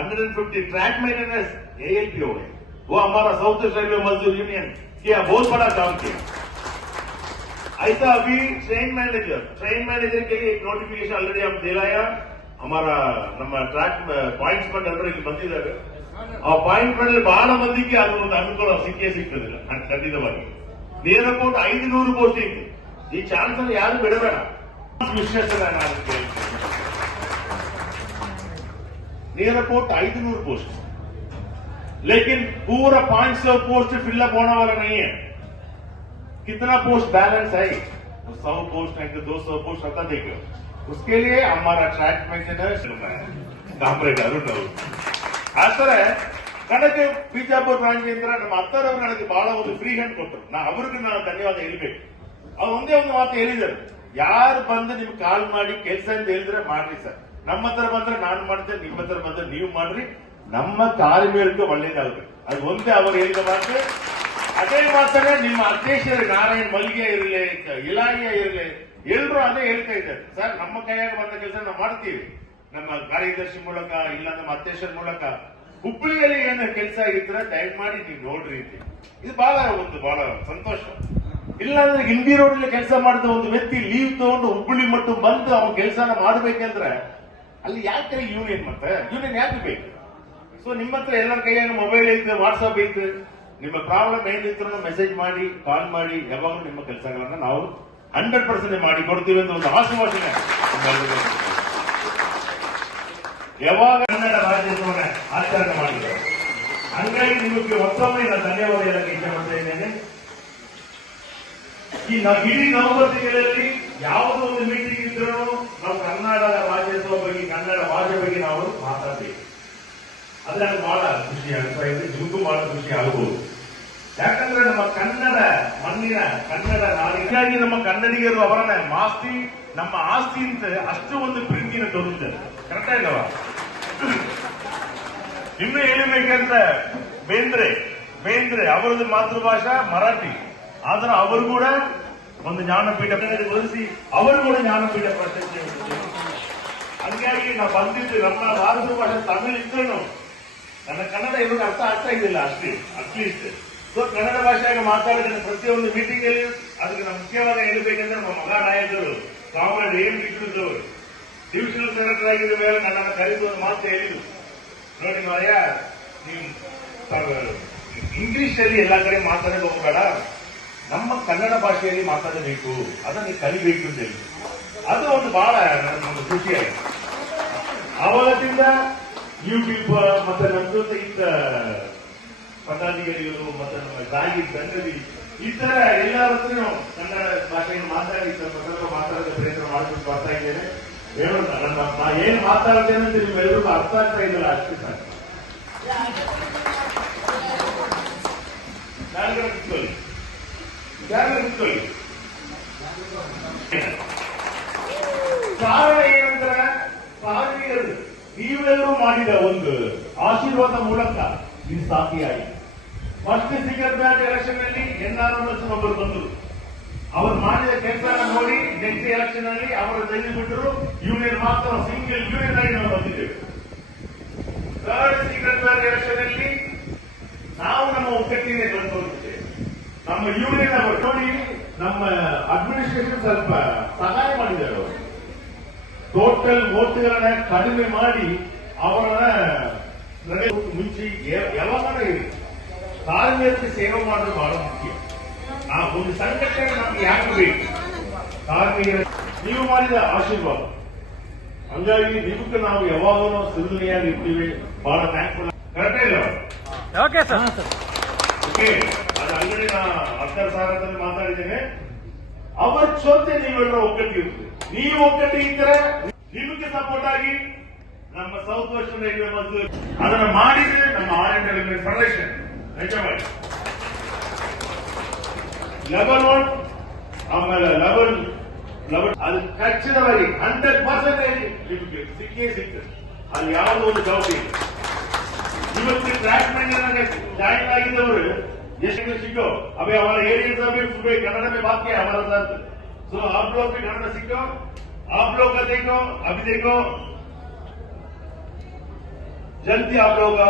150 track maintenance ALP हो गए. वो हमारा साउथ वेस्ट रेलवे मजदूर यूनियन किया बहुत बड़ा काम किया. ऐसा अभी ट्रेन मैनेजर के लिए एक नोटिफिकेशन ऑलरेडी हम दिलाया. हमारा ನಮ್ಮ ಟ್ರ್ಯಾಕ್ ಪಾಯಿಂಟ್ಸ್ ಬಂದ್ ಅಂದ್ರೆ ಇಲ್ಲಿ ಬಂದಿದ್ದಾರೆ. ಆ ಪಾಯಿಂಟ್ ಬಂದ್ರೆ ಬಹಳ ಮಂದಿಗೆ ಅದು ಒಂದು ಅನುಕೂಲ ಸಿಕ್ಕೇ ಸಿಗ್ತದಿಲ್ಲ ಖಂಡಿತವಾಗಿ. Near about 500 posting. ಈ ಚಾನ್ಸ್ ಅನ್ನು ಯಾರು ಬಿಡಬೇಡ. ವಿಶ್ಲೇಷಣೆ ನಾನು ಕೇಳ್ತೀನಿ. नियर अबाउट 500 पोस्ट, लेकिन पूरा 500 पोस्ट फिलअप होने वाला नहीं है. कितना पोस्ट बैलेंस है? 100 पोस्ट है कि 200 पोस्ट रहता देखो. उसके लिए हमारा ट्रैक मेंटेनेंस ಕಾಂಪ್ರೇಟ್ ಅರುಣ್ ಅವರು ಆತರ ಕಣಕ್ಕೆ ಬಿಜಾಪುರ ಬ್ರಾಂಚ್ ಅಂದ್ರೆ ನಮ್ಮ ಅತ್ತರವರು ನನಗೆ ಬಹಳ ಒಂದು ಫ್ರೀ ಹ್ಯಾಂಡ್ ಕೊಟ್ಟರು. ಅವ್ರಿಗೆ ನಾನು ಧನ್ಯವಾದ ಹೇಳ್ಬೇಕು. ಅವ್ರು ಒಂದೇ ಒಂದು ಮಾತು ಹೇಳಿದ್ದಾರೆ, ಯಾರು ಬಂದು ನಿಮ್ಗೆ ಕಾಲ್ ಮಾಡಿ ಕೆಲಸ ಅಂತ ಹೇಳಿದ್ರೆ ಮಾಡ್ರಿ ಸರ್. ನಮ್ಮ ಹತ್ರ ಬಂದ್ರೆ ನಾನು ಮಾಡ್ತೇನೆ, ನಿಮ್ಮ ಹತ್ರ ಬಂದ್ರೆ ನೀವು ಮಾಡ್ರಿ, ನಮ್ಮ ಕಾರ್ಮಿಕರಿಗೆ ಒಳ್ಳೇದಾಗುತ್ತೆ. ಅದು ಒಂದೇ ಅವರು ಹೇಳಿದ ಮಾತು. ಅದೇ ಮಾತನ್ನ ನಿಮ್ಮ ಅಧ್ಯಕ್ಷರು ನಾರಾಯಣ್ ಮಲ್ಗೆ ಇರಲಿ, ಇಲಾಖೆ ಇರಲಿ, ಎಲ್ಲರೂ ಅದೇ ಹೇಳ್ತಾ ಇದ್ದಾರೆ. ಸರ್ ನಮ್ಮ ಕೈಯಾಗ ಬಂದ ಕೆಲಸ ನಾವು ಮಾಡ್ತೀವಿ, ನಮ್ಮ ಕಾರ್ಯದರ್ಶಿ ಮೂಲಕ ಇಲ್ಲ ನಮ್ಮ ಅಧ್ಯಕ್ಷರ ಮೂಲಕ. ಹುಬ್ಬಳ್ಳಿಯಲ್ಲಿ ಏನು ಕೆಲಸ ಇದ್ರೆ ದಯಮಾಡಿ ನೀವು ನೋಡ್ರಿ. ಇದು ಬಹಳ ಸಂತೋಷ. ಇಲ್ಲಾಂದ್ರೆ ಇಂಡಿ ರೋಡ್ ಕೆಲಸ ಮಾಡಿದ ಒಂದು ವ್ಯಕ್ತಿ ಲೀವ್ ತಗೊಂಡು ಹುಬ್ಬಳ್ಳಿ ಮಟ್ಟ ಬಂದು ಅವನ ಕೆಲಸನ ಮಾಡ್ಬೇಕಂದ್ರೆ ಅಲ್ಲಿ ಯಾಕೆ ಯೂನಿಯನ್ ಯೂನಿಯನ್ ಯಾಕೆ ಬೇಕು? ಸೊ ನಿಮ್ಮ ಹತ್ರ ಎಲ್ಲರ ಕೈಯಾಗ ಮೊಬೈಲ್ ಐತೆ, ವಾಟ್ಸ್ಆಪ್ ಐತೆ. ನಿಮ್ಮ ಪ್ರಾಬ್ಲಮ್ ಏನಿದ್ರು ಮೆಸೇಜ್ ಮಾಡಿ, ಕಾಲ್ ಮಾಡಿ, ಯಾವಾಗಲೂ ನಿಮ್ಮ ಕೆಲಸಗಳನ್ನ ನಾವು 100% ಮಾಡಿ ಕೊಡ್ತೀವಿ ಅಂತ ಒಂದು ಆಶ್ವಾಸನೆ ಯಾವಾಗ ಕನ್ನಡ ರಾಜ್ಯೋತ್ಸವನ ಆಚರಣೆ ಮಾಡಿದ್ರು. ಹಂಗಾಗಿ ನಿಮಗೆ ಮತ್ತೊಮ್ಮೆ ನಾನು ಧನ್ಯವಾದ ಹೇಳಕ್ಕೆ ಇಷ್ಟಪಡ್ತಾ ಇದ್ದೇನೆ. ಈ ಇಡೀ ನವೆಂಬರ್ ತಿಂಗಳಲ್ಲಿ ಯಾವುದೋ ಒಂದು ಮೀಟಿಂಗ್ ಇದ್ರೂ ನಾವು ಕನ್ನಡ ರಾಜ್ಯೋತ್ಸವ ಬಗ್ಗೆ, ಕನ್ನಡ ಭಾಷೆ ಬಗ್ಗೆ ನಾವು ಮಾತಾಡ್ತೀವಿ. ಅದು ನನಗೆ ಬಹಳ ಖುಷಿ ಆಗ್ತಾ ಇದೆ, ನಿಮಗೂ ಬಹಳ ಖುಷಿ ಆಗಬಹುದು. ಯಾಕಂದ್ರೆ ನಮ್ಮ ಕನ್ನಡ ಮಣ್ಣಿನ, ಕನ್ನಡ ನಾಡಿಗಾಗಿ ನಮ್ಮ ಕನ್ನಡಿಗರು ಅವರನ್ನ ಮಾಸ್ತಿ, ನಮ್ಮ ಆಸ್ತಿ ಅಂತ ಅಷ್ಟು ಒಂದು ಪ್ರೀತಿನ ತೋರಿಸ್ತಾರೆ. ಕರೆಕ್ಟ್ ಇಲ್ಲವ? ಇನ್ನು ಹೇಳಬೇಕಂದ್ರೆ ಬೇಂದ್ರೆ ಅವರದ್ದು ಮಾತೃಭಾಷಾ ಮರಾಠಿ, ಆದ್ರೆ ಅವರು ಕೂಡ ಒಂದು ಜ್ಞಾನಪೀಠ ಒಲಿಸಿ ಅವರು ಕೂಡ ಜ್ಞಾನಪೀಠ ಪ್ರಶಸ್ತಿ. ಹಂಗಾಗಿ ನಾವು ಬಂದಿದ್ದು ನಮ್ಮ ಮಾತೃಭಾಷೆ ತಮಿಳು ಇದ್ರೂ ನನ್ನ ಕನ್ನಡ ಇವಾಗ ಅರ್ಥ ಆಗ್ತಾ ಇದ್ದಿಲ್ಲ ಅಟ್ಲೀಸ್ಟ್. ಸೊ ಕನ್ನಡ ಭಾಷೆಯಾಗ ಮಾತಾಡಿದ ಪ್ರತಿಯೊಂದು ಮೀಟಿಂಗ್ ಅಲ್ಲಿ ಅದಕ್ಕೆ ನಾವು ಮುಖ್ಯವಾಗಿ ಹೇಳಬೇಕಂದ್ರೆ ನಮ್ಮ ಮಗ ನಾಯಕರು ಕಾಮ್ರೇಡ್ ಏನ್ ಬಿಟ್ಟಿದ್ದವರು ಡಿವಿಷನಲ್ ಸೆಕ್ರೆಟರಿ ಆಗಿದ್ದ ಮೇಲೆ ನನ್ನನ್ನು ಕರೆದು ಒಂದು ಮಾತು ಹೇಳಿದ್ರು, ನೋಡಿ ಮಾರ್ಯ, ನೀವು ಇಂಗ್ಲಿಷ್ ಅಲ್ಲಿ ಎಲ್ಲಾ ಕಡೆ ಮಾತಾಡೋದು ಹೋಗಬೇಡ, ನಮ್ಮ ಕನ್ನಡ ಭಾಷೆಯಲ್ಲಿ ಮಾತಾಡಬೇಕು, ಅದನ್ನ ನೀವು ಕಲಿಬೇಕು ಅಂತ ಹೇಳಿ. ಅದು ಒಂದು ಬಹಳ ನಮ್ಗೆ ಖುಷಿಯಾಗಿದೆ. ಆವಾಗದಿಂದ ಯೂಟ್ಯೂಬ್ ಮತ್ತೆ ನಮ್ಮ ಜೊತೆ ಇದ್ದ ಪದಾಧಿಕಾರಿಗಳು ಮತ್ತೆ ನಮ್ಮ ದಾಗಿ ಸಂಗತಿ ಈ ತರ ಎಲ್ಲರ ಕನ್ನಡ ಭಾಷೆಯನ್ನು ಮಾತಾಡಿ ಸ್ವಲ್ಪ ಮಾತಾಡೋದ ಪ್ರಯತ್ನ ಮಾಡ್ಕೊಂಡು ಬರ್ತಾ ಇದ್ದೇನೆ. ನಾ ಏನ್ ಮಾತಾಡ್ತೇನೆ ಅಂತ ನಿಮ್ಮೆಲ್ಲರಿಗೂ ಅರ್ಥ ಆಗ್ತಾ ಇದ್ದಿಲ್ಲ ಅಷ್ಟೇ ಸಾಕು. ಕೂತ್ಕೊಳ್ಳಿ. ಕಾರಣ ಏನಂದ್ರೆ ಕಾರ್ಮಿಕರು ನೀವೆಲ್ಲರೂ ಮಾಡಿದ ಒಂದು ಆಶೀರ್ವಾದ ಮೂಲಕ ಇದು ಸಾಕಿಯಾಗಿದೆ. ಫಸ್ಟ್ ಸಿಗರೇಟ್ ಎಲೆಕ್ಷನ್ ಅಲ್ಲಿ NRMS ಒಬ್ಬರು ಬಂದರು. ಅವರು ಮಾಡಿದ ಕೆಲಸ ನೋಡಿ ನೆಕ್ಸ್ಟ್ ಎಲೆಕ್ಷನ್ ಅಲ್ಲಿ ಅವರ ತೆಗೆದುಬಿಟ್ಟರು. ಯೂನಿಯನ್ ಮಾತ್ರ ಸಿಂಗಲ್ ಯೂನಿಯನ್ ಆಗಿ ನಾವು ಬಂದಿದ್ದೇವೆ. ಥರ್ಡ್ ಸಿಗರೇಟ್ ಎಲೆಕ್ಷನ್ ಅಲ್ಲಿ ನಾವು ನಮ್ಮ ಒಗ್ಗಟ್ಟಿಗೆ ತಂದುಕೊಂಡಿದ್ದೇವೆ. ನಮ್ಮ ಯೂನಿಯನ್ ಅವರು ನೋಡಿ ನಮ್ಮ ಅಡ್ಮಿನಿಸ್ಟ್ರೇಷನ್ ಸ್ವಲ್ಪ ಸಹಾಯ ಮಾಡಿದ್ದಾರೆ. ಅವರು ಟೋಟಲ್ ವೋಟ್ಗಳನ್ನ ಕಡಿಮೆ ಮಾಡಿ ಅವರನ್ನ ಮುಂಚೆ ಯಾವಾಗ ಕಾರ್ಮಿಕರಿಗೆ ಸೇವೆ ಮಾಡೋದು ಬಹಳ ಮುಖ್ಯ. ಆ ಒಂದು ಸಂಘಟನೆ ನಮ್ಗೆ ಯಾಕೆ ಬೇಕು? ಕಾರ್ಮಿಕರ ನೀವು ಮಾಡಿದ ಆಶೀರ್ವಾದ, ಹಂಗಾಗಿ ನಿಮ್ಗೆ ನಾವು ಯಾವಾಗಲೂ ಸಿರುಲಿಯಾಗಿ ಇರ್ತೀವಿ. ಬಹಳ ಥ್ಯಾಂಕ್ಫುಲ್. ಕರೆಕ್ಟೇ ಇಲ್ಲ? ಓಕೆ, ಅದು ಆಲ್ರೆಡಿ ನಾ 10 ಸಾವಿರದಲ್ಲಿ ಮಾತಾಡಿದ್ದೇನೆ. ಅವರ ಜೊತೆ ನೀವೆಲ್ಲರೂ ಒಗ್ಗಟ್ಟು ಇರ್ತದೆ. ನೀವು ಒಗ್ಗಟ್ಟು ಇದ್ರೆ ನಿಮಗೆ ಸಪೋರ್ಟ್ ಆಗಿ ನಮ್ಮ ಸೌತ್ ವೆಸ್ಟರ್ನ್ ರೈಲ್ವೆ ಮತ್ತು ಅದನ್ನ ಮಾಡಿದ್ರೆ ನಮ್ಮ ಆಲ್ ರೈಲ್ವೆ ಫೆಡರೇಷನ್ ನಿಜವಾಗಿ ಲೆವೆಲ್ 1 ಆಮೇಲೆ ಲೆವೆಲ್ ಅದು ಖಚಿತವಾಗಿ 100% ನಿಮಗೆ ಸಿಕ್ಕೇ ಸಿಗ್ತದೆ. ಅಲ್ಲಿ ಯಾವುದೋ ಒಂದು ಜವಾಬ್ದಾರಿ ಇಲ್ಲ. ಇವತ್ತು ಟ್ರ್ಯಾಕ್ ಮೇಂಟೆನೆಂस ಜಾಯಿನ್ ಆಗಿದ್ದವರು ಎಷ್ಟು ಸಿಕ್ಕೋ अभी हमारे एरिया से भी सुबह कन्नड़ में बात किया हमारे साथ. सो आप लोग भी कन्नड़ सीखो, आप लोग का देखो. अभी देखो जल्दी आप लोग का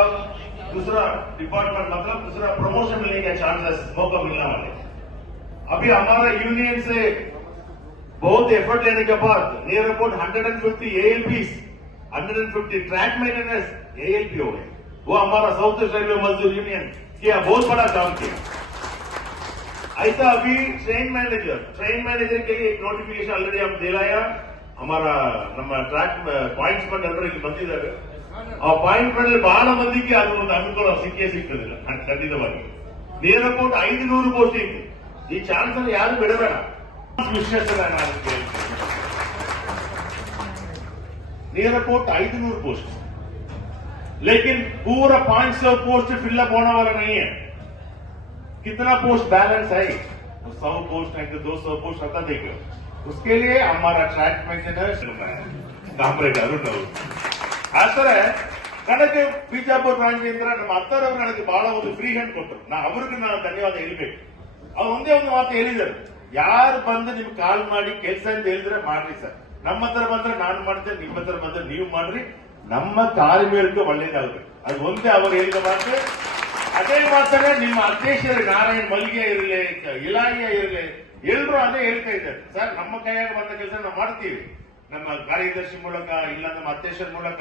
दूसरा डिपार्टमेंट मतलब दूसरा प्रमोशन मिलने का चांसेस मौका मिलने वाले. अभी हमारा यूनियन से बहुत एफर्ट लेने के बाद near about 150 ALPs 150 track maintenance ALP हो गए. वो हमारा साउथ ईस्ट रेलवे मजदूर यूनियन किया, बहुत बड़ा काम किया. ऐसा अभी ट्रेन मैनेजर के लिए एक नोटिफिकेशन ऑलरेडी हम दिलाया. हमारा ನಮ್ಮ ಟ್ರ್ಯಾಕ್ ಪಾಯಿಂಟ್ಸ್ ಬಂದ್ ಎಲ್ಲರೂ ಇಲ್ಲಿ ಬಂದಿದ್ದಾರೆ. ಆ ಪಾಯಿಂಟ್ ಬಂದ್ರೆ ಬಹಳ ಮಂದಿಗೆ ಅದು ಒಂದು ಅನುಕೂಲ ಸಿಕ್ಕೇ ಸಿಗ್ತದಿಲ್ಲ ಖಂಡಿತವಾಗಿ. Near about 500 posting. ಈ ಚಾನ್ಸ್ ಅನ್ನು ಯಾರು ಬಿಡಬೇಡ. ವಿಶ್ಲೇಷಣೆ ನಾನು ಕೇಳ್ತೀನಿ. नियर अबाउट 500 पोस्ट, लेकिन पूरा 500 पोस्ट फिलअप होने वाला नहीं है. कितना पोस्ट बैलेंस है? 100 पोस्ट है कि 200 पोस्ट रहता देखो. उसके लिए हमारा ट्रैक मेंटेनेंस ಕಾಮ್ರೇಡ್ ಅರುಣ್ ಅವರು ಆತರ ನನಗೆ ಬಿಜಾಪುರ ಬ್ರಾಂಚ್ ಇಂದ ನಮ್ಮ ಅತ್ತರವ್ರು ನನಗೆ ಬಹಳ ಒಂದು ಫ್ರೀ ಹ್ಯಾಂಡ್ ಕೊಟ್ಟರು. ಅವ್ರಿಗೆ ನಾನು ಧನ್ಯವಾದ ಹೇಳ್ಬೇಕು. ಅವ್ರು ಒಂದೇ ಒಂದು ಮಾತು ಹೇಳಿದರು, ಯಾರು ಬಂದು ನಿಮ್ಗೆ ಕಾಲ್ ಮಾಡಿ ಕೆಲಸ ಅಂತ ಹೇಳಿದ್ರೆ ಮಾಡ್ರಿ ಸರ್. ನಮ್ಮ ಹತ್ರ ಬಂದ್ರೆ ನಾನು ಮಾಡ್ತೇನೆ, ನಿಮ್ಮ ಹತ್ರ ಬಂದ್ರೆ ನೀವು ಮಾಡ್ರಿ, ನಮ್ಮ ಕಾರ್ಮಿಕರಿಗೆ ಒಳ್ಳೇದಾಗುತ್ತೆ. ಅದು ಒಂದೇ ಅವರು ಹೇಳಿದ ಮಾತು. ಅದೇ ಮಾತನ್ನ ನಿಮ್ಮ ಅಧ್ಯಕ್ಷರು ನಾರಾಯಣ್ ಮಲ್ಗೆ ಇರಲಿ, ಇಲಾಖೆ ಇರಲಿ, ಎಲ್ಲರೂ ಅದೇ ಹೇಳ್ತಾ ಇದ್ದಾರೆ. ಸರ್ ನಮ್ಮ ಕೈಯಾಗ ಬಂದ ಕೆಲಸ ನಾವು ಮಾಡ್ತೀವಿ, ನಮ್ಮ ಕಾರ್ಯದರ್ಶಿ ಮೂಲಕ ಇಲ್ಲ ನಮ್ಮ ಅಧ್ಯಕ್ಷರ ಮೂಲಕ.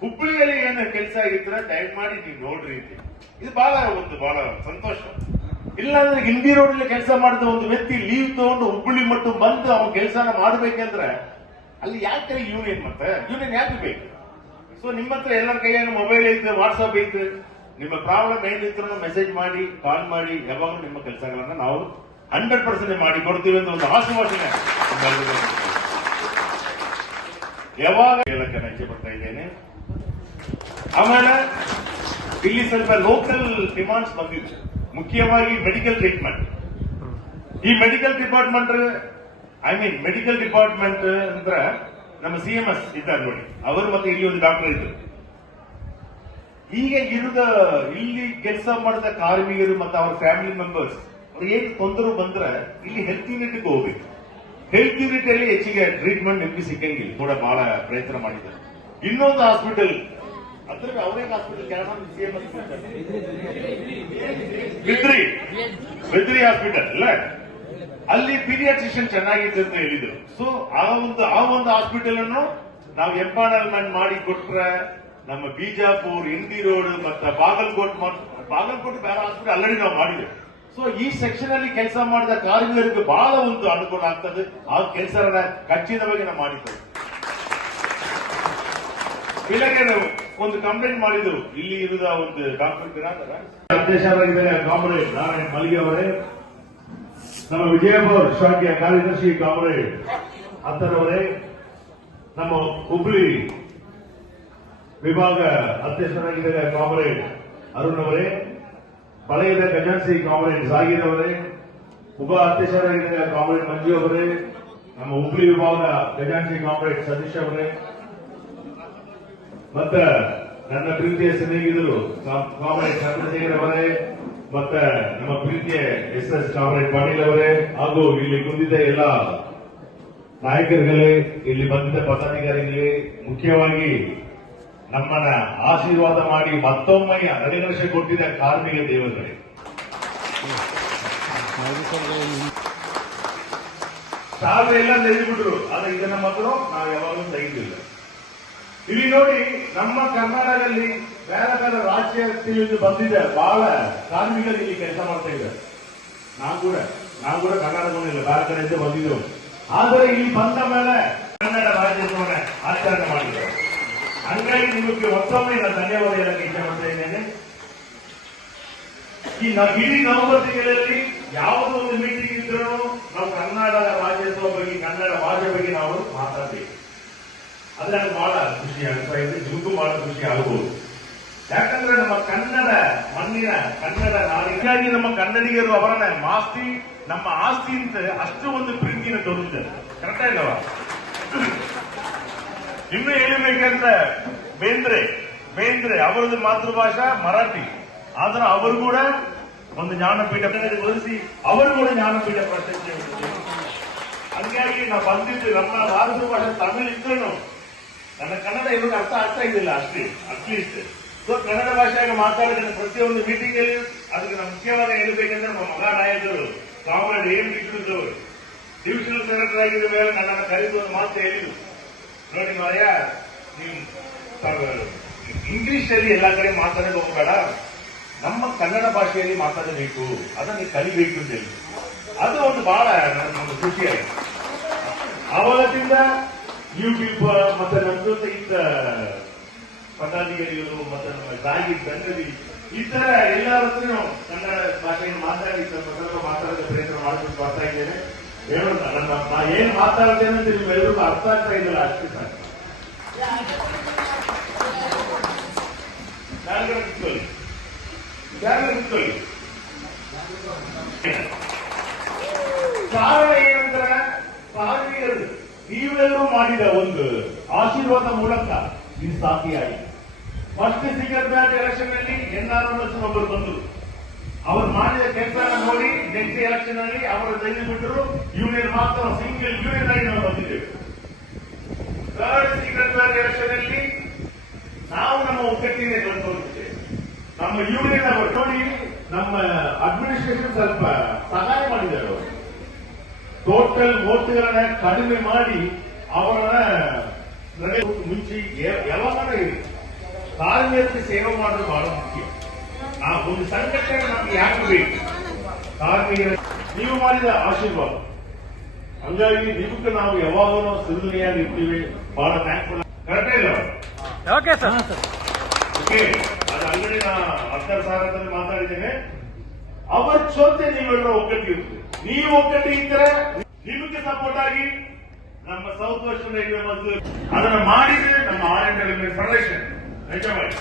ಹುಬ್ಬಳ್ಳಿಯಲ್ಲಿ ಏನು ಕೆಲಸ ಆಗಿದ್ರೆ ದಯಮಾಡಿ ನೀವು ನೋಡ್ರಿ ಅಂತ. ಇದು ಬಹಳ ಸಂತೋಷ. ಇಲ್ಲಾಂದ್ರೆ ಹಿಂದಿ ರೋಡ್ ಕೆಲಸ ಮಾಡಿದ ಒಂದು ವ್ಯಕ್ತಿ ಲೀವ್ ತಗೊಂಡು ಹುಬ್ಬಳ್ಳಿ ಮಟ್ಟ ಬಂದು ಅವನ ಕೆಲಸನ ಮಾಡ್ಬೇಕಂದ್ರೆ ಅಲ್ಲಿ ಯಾಕೆ ಯೂನಿಯನ್ ಯೂನಿಯನ್ ಯಾಕೆ ಬೇಕು? ಸೊ ನಿಮ್ಮ ಹತ್ರ ಎಲ್ಲರ ಕೈಯಾಗ ಮೊಬೈಲ್ ಐತೆ, ವಾಟ್ಸ್ಆಪ್ ಐತೆ. ನಿಮ್ಮ ಪ್ರಾಬ್ಲಮ್ ಏನಿದ್ರು ಮೆಸೇಜ್ ಮಾಡಿ, ಕಾಲ್ ಮಾಡಿ, ಯಾವಾಗಲೂ ನಿಮ್ಮ ಕೆಲಸಗಳನ್ನ ನಾವು 100% ಮಾಡಿ ಕೊಡ್ತೀವಿ ಅಂತ ಒಂದು ಆಶ್ವಾಸನೆ ಯಾವಾಗ ಹೇಳಕ್ಕೆ ಇಚ್ಛೆ ಪಡ್ತಾ ಇದ್ದೇನೆ. ಆಮೇಲೆ ಇಲ್ಲಿ ಸ್ವಲ್ಪ ಲೋಕಲ್ ಡಿಮಾಂಡ್ಸ್ ಬಂದಿದೆ, ಮುಖ್ಯವಾಗಿ ಮೆಡಿಕಲ್ ಟ್ರೀಟ್ಮೆಂಟ್. ಈ ಮೆಡಿಕಲ್ ಡಿಪಾರ್ಟ್ಮೆಂಟ್ ಅಂದ್ರೆ ನಮ್ಮ CMS ಇದ್ದಾರೆ ನೋಡಿ, ಅವರು ಮತ್ತೆ ಇಲ್ಲಿ ಒಂದು ಡಾಕ್ಟರ್ ಇದ್ರು. ಈಗ ಇಲ್ಲಿ ಕೆಲಸ ಮಾಡಿದ ಕಾರ್ಮಿಕರು ಮತ್ತು ಅವರ ಫ್ಯಾಮಿಲಿ ಮೆಂಬರ್ಸ್ ಅವ್ರಿಗೆ ಏನು ತೊಂದರೆ ಬಂದ್ರೆ ಇಲ್ಲಿ ಹೆಲ್ತ್ ಯೂನಿಟ್ಗೆ ಹೋಗ್ಬೇಕು. ಹೆಲ್ತ್ ಯೂನಿಟ್ ಅಲ್ಲಿ ಹೆಚ್ಚಿಗೆ ಟ್ರೀಟ್ಮೆಂಟ್ ನಿಮ್ಗೆ ಸಿಕ್ಕಂಗಿಲ್ಲ. ಕೂಡ ಬಹಳ ಪ್ರಯತ್ನ ಮಾಡಿದ್ದಾರೆ. ಇನ್ನೊಂದು ಹಾಸ್ಪಿಟಲ್ ಅದ್ರ ಅವರೇ ಹಾಸ್ಪಿಟಲ್ CMS ಬಿದ್ರಿ ಹಾಸ್ಪಿಟಲ್ ಅಲ್ಲ, ಅಲ್ಲಿ ಪೀಡಿಯಾಟ್ರಿಷಿಯನ್ ಚೆನ್ನಾಗಿತ್ತು ಅಂತ ಹೇಳಿದ್ರು. ಸೊ ಆ ಒಂದು ಹಾಸ್ಪಿಟಲ್ ಅನ್ನು ನಾವು ಎಂಪಾನಲ್ಮೆಂಟ್ ಮಾಡಿ ಕೊಟ್ರೆ ನಮ್ಮ ಬಿಜಾಪುರ್, ಇಂಡಿ ರೋಡ್ ಮತ್ತೆ ಬಾಗಲಕೋಟ್ ಬೇರೆ ಹಾಸ್ಪಿಟಲ್ ಆಲ್ರೆಡಿ ನಾವು ಮಾಡಿದ್ದೇವೆ. ಸೊ ಈ ಸೆಕ್ಷನ್ ಅಲ್ಲಿ ಕೆಲಸ ಮಾಡಿದ ಕಾರ್ಮಿಕರಿಗೆ ಬಹಳ ಒಂದು ಅನುಕೂಲ ಆಗ್ತದೆ. ಆ ಕೆಲಸ ಖಚಿತವಾಗಿ ನಾವು ಮಾಡಿದ್ದೇವೆ. ಬೆಳಗ್ಗೆ ನಾವು ಒಂದು ಕಂಪ್ಲೇಂಟ್ ಮಾಡಿದ್ರು, ಇಲ್ಲಿ ಇರುವ ಒಂದು ಡಾಕ್ಟರ್ ಅಧ್ಯಕ್ಷರಾಗಿದ್ದಾರೆ ಕಾಮ್ರೇಡ್ ನಾರಾಯಣ್ ಮಲ್ಗೆ ಅವರೇ, ನಮ್ಮ ವಿಜಯಪುರ ಶಾಖೆಯ ಕಾರ್ಯದರ್ಶಿ ಕಾಮ್ರೇಡ್ ಅತ್ತರ್ ಅವರೇ, ನಮ್ಮ ಹುಬ್ಳಿ ವಿಭಾಗ ಅಧ್ಯಕ್ಷರಾಗಿದ್ದಾರೆ ಕಾಮ್ರೇಡ್ ಅರುಣ್ ಅವರೇ, ವಲಯದ ಖಜಾನ್ಸಿ ಕಾಮ್ರೇಡ್ ಜಾಗೀರ್ ಅವರೇ, ಉಪ ಅಧ್ಯಕ್ಷರಾಗಿದ್ದಾರೆ ಕಾಮ್ರೇಡ್ ಮಂಜು ಅವರೇ, ನಮ್ಮ ಹುಬ್ಳಿ ವಿಭಾಗ ಖಜಾನ್ಸಿ ಕಾಮ್ರೇಡ್ ಸತೀಶ್ ಅವರೇ, ಮತ್ತೆ ನನ್ನ ಪ್ರೀತಿಯ ಸ್ನೇಹಿತರು ಕಾಮ್ರೇಡ್ ಚಂದ್ರಶೇಖರ್ ಅವರೇ, ಮತ್ತೆ ನಮ್ಮ ಪ್ರೀತಿಯ SS ಕಾಮ್ರೇಡ್ ಪಾಟೀಲ್ ಅವರೇ, ಹಾಗೂ ಇಲ್ಲಿ ಕುಂದಿದ್ದ ಎಲ್ಲ ನಾಯಕರುಗಳೇ, ಇಲ್ಲಿ ಬಂದಿದ್ದ ಪದಾಧಿಕಾರಿಗಳೇ, ಮುಖ್ಯವಾಗಿ ನಮ್ಮನ್ನ ಆಶೀರ್ವಾದ ಮಾಡಿ ಮತ್ತೊಮ್ಮೆ ಅನುಗ್ರಹ ಕೊಟ್ಟಿದ್ದ ಕಾರ್ಮಿಕ ದೇವರುಗಳೇ, ಶಾಲೆ ಎಲ್ಲ ನೆನೆದ್ಬಿಟ್ರು. ಆದ್ರೆ ಇದನ್ನ ಮಾತ್ರ ನಾವು ಯಾವಾಗಲೂ ತೆಗೆದಿಲ್ಲ. ಇಲ್ಲಿ ನೋಡಿ, ನಮ್ಮ ಕರ್ನಾಟಕದಲ್ಲಿ ಬೇರೆ ಬೇರೆ ರಾಜ್ಯದಿಂದ ಬಂದಿದೆ ಬಹಳ ಕಾರ್ಮಿಕರು ಇಲ್ಲಿ ಕೆಲಸ ಮಾಡ್ತಾ ಇದ್ದಾರೆ. ನಾವು ಕೂಡ ಕರ್ನಾಟಕದಲ್ಲಿಲ್ಲ, ಬೇರೆ ಕಡೆಯಿಂದ ಬಂದಿದ್ದೆವು. ಆದರೆ ಇಲ್ಲಿ ಬಂದ ಮೇಲೆ ಕನ್ನಡ ರಾಜ್ಯೋತ್ಸವನ ಆಚರಣೆ ಮಾಡಿದ್ದಾರೆ. ಹಂಗಾಗಿ ನಿಮಗೆ ಮತ್ತೊಮ್ಮೆ ನಾನು ಧನ್ಯವಾದ ಹೇಳಕ್ಕೆ ಇಚ್ಛೆ ಮಾಡ್ತಾ ಇದ್ದೇನೆ. ಇಡೀ ನವೆಂಬರ್ ತಿಂಗಳಲ್ಲಿ ಯಾವುದೋ ಒಂದು ಮೀಟಿಂಗ್ ಇದ್ರೂ ನಾವು ಕನ್ನಡ ರಾಜ್ಯೋತ್ಸವ ಬಗ್ಗೆ, ಕನ್ನಡ ಭಾಷೆ ಬಗ್ಗೆ ನಾವು ಮಾತಾಡ್ತೀವಿ. ಅದ್ರ ಬಹಳ ಖುಷಿ ಆಗ್ತಾ ಇದೆ, ನಿಮಗೂ ಬಹಳ ಖುಷಿ ಆಗಬಹುದು. ಯಾಕಂದ್ರೆ ನಮ್ಮ ಕನ್ನಡ ಮಣ್ಣಿನ, ಕನ್ನಡ ನಾಡಿಗಾಗಿ ನಮ್ಮ ಕನ್ನಡಿಗರು ಅವರನ್ನ ನಮ್ಮ ಆಸ್ತಿ ಅಂತ ಅಷ್ಟು ಒಂದು ಪ್ರೀತಿನ ತೋರಿಸ್ತಾರೆ. ಕರೆಕ್ಟಾ ಇಲ್ಲವಾ? ಇನ್ನು ಹೇಳಬೇಕಂತ ಬೇಂದ್ರೆ ಅವರದ್ದು ಮಾತೃಭಾಷಾ ಮರಾಠಿ, ಆದ್ರೆ ಅವರು ಕೂಡ ಒಂದು ಜ್ಞಾನಪೀಠ ಒಲಿಸಿ ಅವರು ಕೂಡ ಜ್ಞಾನಪೀಠ ಪ್ರಶಸ್ತಿ. ಹಂಗಾಗಿ ನಾವು ಬಂದಿದ್ದು ನಮ್ಮ ಭಾರತ ಭಾಷೆ ತಮಿಳ್ ಇದ್ರೂ ನನ್ನ ಕನ್ನಡ ಇವಾಗ ಅರ್ಥ ಆಗ್ತಾ ಇದ್ದಿಲ್ಲ ಅಷ್ಟೇ, ಅಟ್ಲೀಸ್ಟ್. ಸೊ ಕನ್ನಡ ಭಾಷೆಯಾಗ ಮಾತಾಡಿದ ಪ್ರತಿಯೊಂದು ಮೀಟಿಂಗ್ ಅಲ್ಲಿ ಅದಕ್ಕೆ ನಾವು ಮುಖ್ಯವಾದ ಹೇಳಬೇಕಂದ್ರೆ ನಮ್ಮ ಮಗ ನಾಯಕರು ಕಾಮರೇಡ್ ಏನ್ ಬಿಟ್ಟಿದ್ದವರು ಡಿವಿಷನಲ್ ಸೆಕ್ರೆಟರಿ ಆಗಿದ್ದ ಮೇಲೆ ನನ್ನನ್ನು ಕರೆದು ಒಂದು ಮಾತು ಹೇಳಿದ್ರು, ನೋಡಿ ಮಾರ್ಯ, ನೀವು ಇಂಗ್ಲಿಷ್ ಅಲ್ಲಿ ಎಲ್ಲಾ ಕಡೆ ಮಾತಾಡೋದು ಹೋಗಬೇಡ, ನಮ್ಮ ಕನ್ನಡ ಭಾಷೆಯಲ್ಲಿ ಮಾತಾಡಬೇಕು, ಅದನ್ನು ಕಲಿಬೇಕು ಅಂತ ಹೇಳಿ. ಅದು ಒಂದು ಬಹಳ ನಮ್ಗೆ ಖುಷಿಯಾಗಿದೆ. ಆವಾಗದಿಂದ ಯೂಟ್ಯೂಬ್ ಮತ್ತೆ ನಮ್ಮ ಜೊತೆ ಇದ್ದ ಪದಾಧಿಕಾರಿಗಳು ಮತ್ತೆ ನಮ್ಮ ದಾಗಿ ಸಂಗತಿ ಈ ತರ ಎಲ್ಲರ ಹತ್ರ ಕನ್ನಡ ಭಾಷೆಯನ್ನು ಮಾತಾಡಿ ಸ್ವಲ್ಪ ಮಾತಾಡೋದ ಪ್ರಯತ್ನ ಮಾಡ್ಕೊಂಡು ಬರ್ತಾ ಇದ್ದೇನೆ. ಹೇಳೋಣ, ನಾ ಏನ್ ಮಾತಾಡ್ತೇನೆ ಅಂತ ನಿಮ್ಮೆಲ್ಲರಿಗೂ ಅರ್ಥ ಆಗ್ತಾ ಇದ್ದಲ್ಲ ಅಷ್ಟೇ ಸಾಕು. ಜಾಗೃತಿ ಕಾರಣ ಏನಂದ್ರೆ ಕಾರ್ಮಿಕರು ನೀವೆಲ್ಲರೂ ಮಾಡಿದ ಒಂದು ಆಶೀರ್ವಾದ ಮೂಲಕ ಇದು ಸಾಕಿಯಾಗಿದೆ. ಫಸ್ಟ್ ಸಿಂಗಲ್ ಬ್ಯಾಟ್ ಎಲೆಕ್ಷನ್ ಅಲ್ಲಿ NRMS ಒಬ್ಬರು ಬಂದರು. ಅವರು ಮಾಡಿದ ಕೆಲಸ ನೋಡಿ ನೆಕ್ಸ್ಟ್ ಎಲೆಕ್ಷನ್ ಅಲ್ಲಿ ಅವರು ತೆಗೆದುಬಿಟ್ಟರು. ಯೂನಿಯನ್ ಮಾತ್ರ ಸಿಂಗಲ್ ಯೂನಿಯನ್ ಆಗಿ ನಾವು ಬಂದಿದ್ದೇವೆ. ಥರ್ಡ್ ಸಿಂಗಲ್ ಬ್ಯಾಟ್ ಎಲೆಕ್ಷನ್ ಅಲ್ಲಿ ನಾವು ನಮ್ಮ ಒಗ್ಗಟ್ಟಿನ ತೋರಿಸಿದ್ದೇವೆ. ನಮ್ಮ ಯೂನಿಯನ್ ಅವರು ನೋಡಿ ನಮ್ಮ ಅಡ್ಮಿನಿಸ್ಟ್ರೇಷನ್ ಸ್ವಲ್ಪ ಸಹಾಯ ಮಾಡಿದ್ದಾರೆ. ಅವರು ಟೋಟಲ್ ವೋಟ್ಗಳನ್ನ ಕಡಿಮೆ ಮಾಡಿ ಅವರನ್ನ ಮುಂಚೆ ಯಾವಾಗ ಇರಿ ಕಾರ್ಮಿಕರಿಗೆ ಸೇವೆ ಮಾಡೋದು ಬಹಳ ಮುಖ್ಯ. ಆ ಒಂದು ಸಂಘಟನೆ ನಮ್ಗೆ ಯಾಕೆ ಬೇಕು? ಕಾರ್ಮಿಕರ ನೀವು ಮಾಡಿದ ಆಶೀರ್ವಾದ, ಹಂಗಾಗಿ ನಿಮಕ್ಕೆ ನಾವು ಯಾವಾಗಲೂ ಸಿರುನೆಯಾಗಿ ಇರ್ತೀವಿ. ಬಹಳ ಥ್ಯಾಂಕ್ಫುಲ್. ಕರೆಕ್ಟೇ ಇಲ್ಲ? Okay sir. ಓಕೆ, ಅದು ಆಲ್ರೆಡಿ ನಾ 10,000 ಮಾತಾಡಿದ್ದೇನೆ. ಅವರ ಜೊತೆ ನೀವೆಲ್ಲರೂ ಒಗ್ಗಟ್ಟಿರುತ್ತೆ. ನೀವು ಒಗ್ಗಟ್ಟು ಇದ್ದರೆ ನಿಮಗೆ ಸಪೋರ್ಟ್ ಆಗಿ ನಮ್ಮ ಸೌತ್ ವೆಸ್ಟರ್ನ್ ರೈಲ್ವೆ ಮತ್ತು ಅದನ್ನು ಮಾಡಿದ್ರೆ ನಮ್ಮ R&D ಫೆಡರೇಷನ್ ನಿಜವಾಗಿ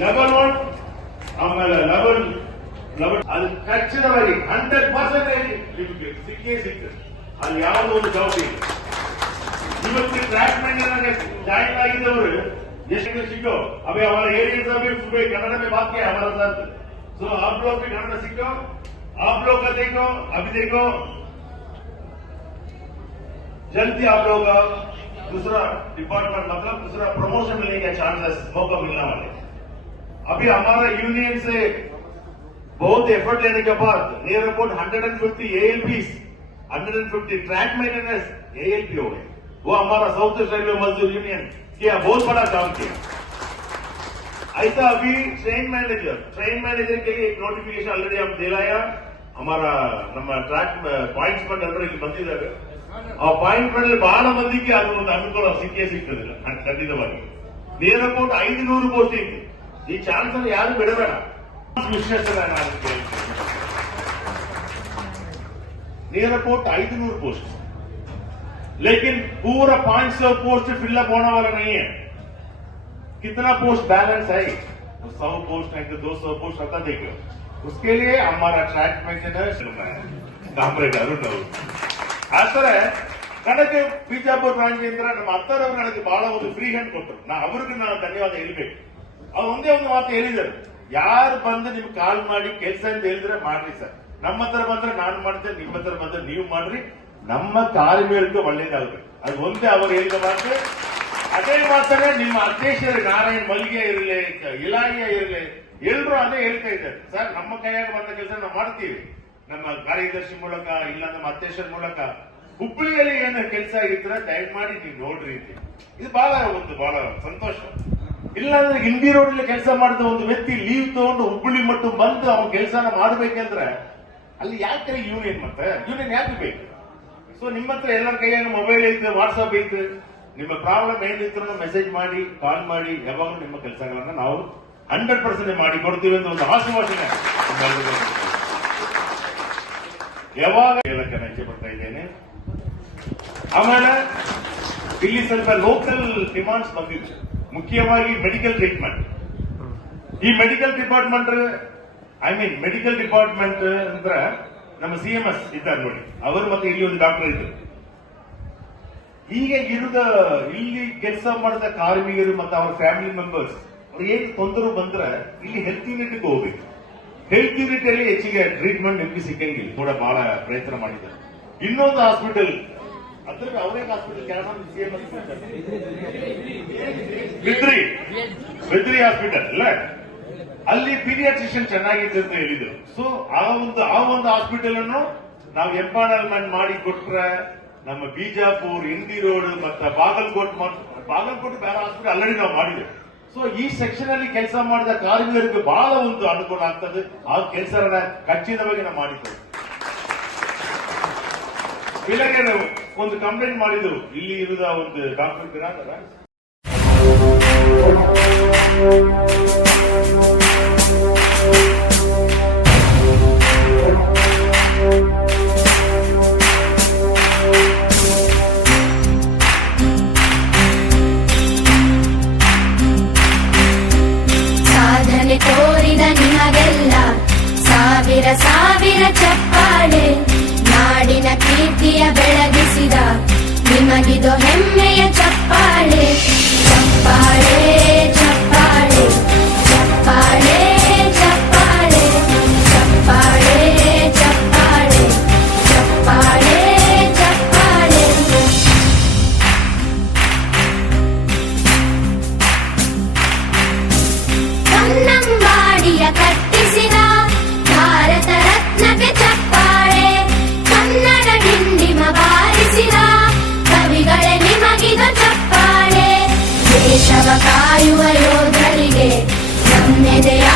ಲೆವೆಲ್ 1 ಆಮೇಲೆ ಲೆವೆಲ್ ಅದು ಖಚಿತವಾಗಿ 100% ನಿಮಗೆ ಸಿಕ್ಕೇ ಸಿಗ್ತದೆ. ಅಲ್ಲಿ ಯಾವುದೋ ಒಂದು ಡೌಟ್ ಇಲ್ಲ. ಇವತ್ತು ಟ್ರ್ಯಾಕ್ ಮೇಂಟೆನೆನ್ಸ್ ಜಾಯಿನ್ ಆಗಿದ್ದವರು ಎಷ್ಟು ಸಿಕ್ಕೋ अभी हमारे एरिया में सुबह कन्नड़ में बात किया हमारे साथ. सो आप लोग भी कन्नड़ सीखो. आप लोग का देखो, अभी देखो जल्दी आप लोग का दूसरा डिपार्टमेंट मतलब दूसरा प्रमोशन मिलने का चांसेस मौका मिलने वाले. अभी हमारा यूनियन से बहुत एफर्ट लेने के बाद near about 150 ALPs, 150 track maintenance ALP हो गए. वो हमारा साउथ वेस्ट रेलवे मजदूर यूनियन किया, बहुत बड़ा काम किया. ऐसा अभी ट्रेन मैनेजर के लिए एक नोटिफिकेशन ऑलरेडी हम दिलाया. हमारा ನಮ್ಮ ಟ್ರ್ಯಾಕ್ ಪಾಯಿಂಟ್ಸ್ ಬಂದ್ ಅಂದ್ರೆ ಇಲ್ಲಿ ಬಂದಿದ್ದಾರೆ. ಆ ಪಾಯಿಂಟ್ ಬಂದ್ರೆ ಬಹಳ ಮಂದಿಗೆ ಅದು ಒಂದು ಅನುಕೂಲ ಸಿಕ್ಕದಿಲ್ಲ ಖಂಡಿತವಾಗಿ. Near about 500 posting. ಈ ಚಾನ್ಸ್ ಅನ್ನು ಯಾರು ಬಿಡಬೇಡ. ವಿಶ್ಲೇಷಣೆ ನಾನು ಕೇಳ್ತೀನಿ. नियर अबाउट 500 पोस्ट, लेकिन पूरा 500 पोस्ट फिलअप होने वाला नहीं है. कितना पोस्ट बैलेंस है? 100 पोस्ट है, 200 पोस्ट आता देखो. उसके लिए हमारा ट्रैक मेंटेनेंस ಕಾಮ್ರೇಡ್ ಅರುಣ್ ಅವರು ಆತರ ನನಗೆ ಬಿಜಾಪುರ ಬ್ರಾಂಚ್ ಅಂದ್ರೆ ನಮ್ಮ ಅತ್ತರವ್ರು ನನಗೆ ಬಹಳ ಒಂದು ಫ್ರೀ ಹ್ಯಾಂಡ್ ಕೊಟ್ಟರು. ಅವ್ರಿಗೆ ನಾನು ಧನ್ಯವಾದ ಹೇಳ್ಬೇಕು. ಅವ್ರು ಒಂದೇ ಒಂದು ಮಾತು ಹೇಳಿದ್ದಾರೆ, ಯಾರು ಬಂದು ನಿಮ್ಗೆ ಕಾಲ್ ಮಾಡಿ ಕೆಲಸ ಅಂತ ಹೇಳಿದ್ರೆ ಮಾಡ್ರಿ ಸರ್. ನಮ್ಮ ಹತ್ರ ಬಂದ್ರೆ ನಾನು ಮಾಡ್ತೇನೆ, ನಿಮ್ಮ ಹತ್ರ ಬಂದ್ರೆ ನೀವು ಮಾಡ್ರಿ, ನಮ್ಮ ಕಾರ್ಮಿಕರಿಗೆ ಒಳ್ಳೇದಾಗಬೇಕು. ಅದು ಒಂದೇ ಅವರು ಹೇಳಿದ ಮಾತು. ಅದೇ ಮಾತನ್ನ ನಿಮ್ಮ ಅಧ್ಯಕ್ಷರು ನಾರಾಯಣ್ ಮಲ್ಗೆ ಇರಲಿ, ಇಲಾಖೆ ಇರಲಿ, ಎಲ್ಲರೂ ಅದೇ ಹೇಳ್ತಾ ಇದ್ದಾರೆ. ಸರ್ ನಮ್ಮ ಕೈಯಾಗ ಬಂದ ಕೆಲಸ ನಾವು ಮಾಡ್ತೀವಿ, ನಮ್ಮ ಕಾರ್ಯದರ್ಶಿ ಮೂಲಕ ಇಲ್ಲ ನಮ್ಮ ಅಧ್ಯಕ್ಷರ ಮೂಲಕ. ಹುಬ್ಬಳ್ಳಿಯಲ್ಲಿ ಏನು ಕೆಲಸ ಆಗಿದ್ರೆ ದಯಮಾಡಿ ನೀವು ನೋಡ್ರಿ ಅಂತ. ಇದು ಬಹಳ ಸಂತೋಷ. ಇಲ್ಲಾಂದ್ರೆ ಇಂಡಿ ರೋಡ್ ಕೆಲಸ ಮಾಡಿದ ಒಂದು ವ್ಯಕ್ತಿ ಲೀವ್ ತಗೊಂಡು ಹುಬ್ಬಳ್ಳಿ ಮಟ್ಟು ಬಂದು ಅವನ ಕೆಲಸನ ಮಾಡ್ಬೇಕಂದ್ರೆ ಅಲ್ಲಿ ಯಾಕೆ ಯೂನಿಯನ್ ಯೂನಿಯನ್ ಯಾಕೆ ಬೇಕು? ಸೊ ನಿಮ್ಮ ಹತ್ರ ಎಲ್ಲರ ಕೈಯಾಗ ಮೊಬೈಲ್ ಐತೆ, ವಾಟ್ಸ್ಆಪ್ ಐತೆ, ನಿಮ್ಮ ಪ್ರಾಬ್ಲಮ್ ಏನಿದ್ರು ಮೆಸೇಜ್ ಮಾಡಿ, ಕಾಲ್ ಮಾಡಿ, ಯಾವಾಗಲೂ ನಿಮ್ಮ ಕೆಲಸಗಳನ್ನ ನಾವು 100% ಮಾಡಿ ಕೊಡ್ತೀವಿ ಅಂತ ಒಂದು ಆಶ್ವಾಸನೆ ಯಾವಾಗ ಹೇಳಕ್ಕೆ ನಾನು ಇಚ್ಛೆ ಪಡ್ತಾ ಇದ್ದೇನೆ. ಆಮೇಲೆ ಇಲ್ಲಿ ಸ್ವಲ್ಪ ಲೋಕಲ್ ಡಿಮಾಂಡ್ಸ್ ಬಂದಿದೆ, ಮುಖ್ಯವಾಗಿ ಮೆಡಿಕಲ್ ಟ್ರೀಟ್ಮೆಂಟ್. ಈ ಮೆಡಿಕಲ್ ಡಿಪಾರ್ಟ್ಮೆಂಟ್ ಅಂದ್ರೆ ನಮ್ಮ CMS ಇದ್ದಾರೆ ನೋಡಿ, ಅವರು ಮತ್ತೆ ಇಲ್ಲಿ ಒಂದು ಡಾಕ್ಟರ್ ಇದ್ರು. ಈಗ ಇಲ್ಲಿ ಕೆಲಸ ಮಾಡಿದ ಕಾರ್ಮಿಕರು ಮತ್ತು ಅವರ ಫ್ಯಾಮಿಲಿ ಮೆಂಬರ್ಸ್ ಅವ್ರಿಗೆ ಏನ್ ತೊಂದರೆ ಬಂದ್ರೆ ಇಲ್ಲಿ ಹೆಲ್ತ್ ಯೂನಿಟ್ಗೆ ಹೋಗ್ಬೇಕು. ಹೆಲ್ತ್ ಯೂನಿಟ್ ಅಲ್ಲಿ ಹೆಚ್ಚಿಗೆ ಟ್ರೀಟ್ಮೆಂಟ್ ನಿಮ್ಗೆ ಸಿಕ್ಕಂಗಿಲ್ಲ, ಕೂಡ ಬಹಳ ಪ್ರಯತ್ನ ಮಾಡಿದ್ದಾರೆ. ಇನ್ನೊಂದು ಹಾಸ್ಪಿಟಲ್ ಅದ್ರ ಅವರೇ ಹಾಸ್ಪಿಟಲ್ ಬಿದ್ರಿ ಹಾಸ್ಪಿಟಲ್ ಅಲ್ಲ, ಅಲ್ಲಿ ಪೀಡಿಯಾಟ್ರಿಷಿಯನ್ ಚೆನ್ನಾಗಿದೆ ಅಂತ ಹೇಳಿದ್ರು. ಸೊ ಆ ಒಂದು ಹಾಸ್ಪಿಟಲ್ ಅನ್ನು ನಾವು ಎಂಪಾನಲ್ಮೆಂಟ್ ಮಾಡಿ ಕೊಟ್ರೆ ನಮ್ಮ ಬಿಜಾಪುರ್, ಇಂಡಿ ರೋಡ್ ಮತ್ತೆ ಬಾಗಲಕೋಟ್ ಬೇರೆ ಹಾಸ್ಪಿಟಲ್ ಆಲ್ರೆಡಿ ನಾವು ಮಾಡಿದ್ದೇವೆ. ಸೊ ಈ ಸೆಕ್ಷನ್ ಅಲ್ಲಿ ಕೆಲಸ ಮಾಡಿದ ಕಾರ್ಮಿಕರಿಗೆ ಬಹಳ ಒಂದು ಅನುಕೂಲ ಆಗ್ತದೆ. ಆ ಕೆಲಸ ಖಚಿತವಾಗಿ ನಾವು ಮಾಡಿದ್ದೇವೆ. ಇಲ್ಲಿಗೆ ನಾವು ಒಂದು ಕಂಪ್ಲೇಂಟ್ ಮಾಡಿದ್ರು, ಇಲ್ಲಿ ಇರುವ ಒಂದು ಡಾಕ್ಟರ್ ಬಿರಾದರ ಸಾಧನೆ ತೋರಿದ ನಿಮಗೆಲ್ಲ ಸಾವಿರ ಸಾವಿರ ಚಪ್ಪಾಳೆ, ನಾಡಿನ ಕೀರ್ತಿಯ ಬೆಳಗಿಸಿದ ನಿಮಗಿದು ಹೆಮ್ಮೆಯ ಚಪ್ಪಾಳೆ. ಚಪ್ಪಾಳೆ ಚಪ್ಪಾಳೆ ಚಪ್ಪಾಳೆ ಚಪ್ಪಾಳೆ ಚಪ್ಪಾಳೆ ಚಪ್ಪಾಳೆ ಚಪ್ಪಾಳೆ ಚಪ್ಪಾಳೆ. ಕನ್ನಂಬಾಡಿಯ ಕಟ್ಟಿಸಿದ ಭಾರತ ರತ್ನಕ್ಕೆ ಚಪ್ಪಾಳೆ, ಕನ್ನಡ ಡಿಂಡಿಮ ಬಾರಿಸಿದ ಕವಿಗಳೇ ನಿಮಗಿದು ಚಪ್ಪಾಳೆ. ದೇಶವ ಕಾಯುವ ಯೋಧರಿಗೆ ನಮ್ಮೆದೆಯ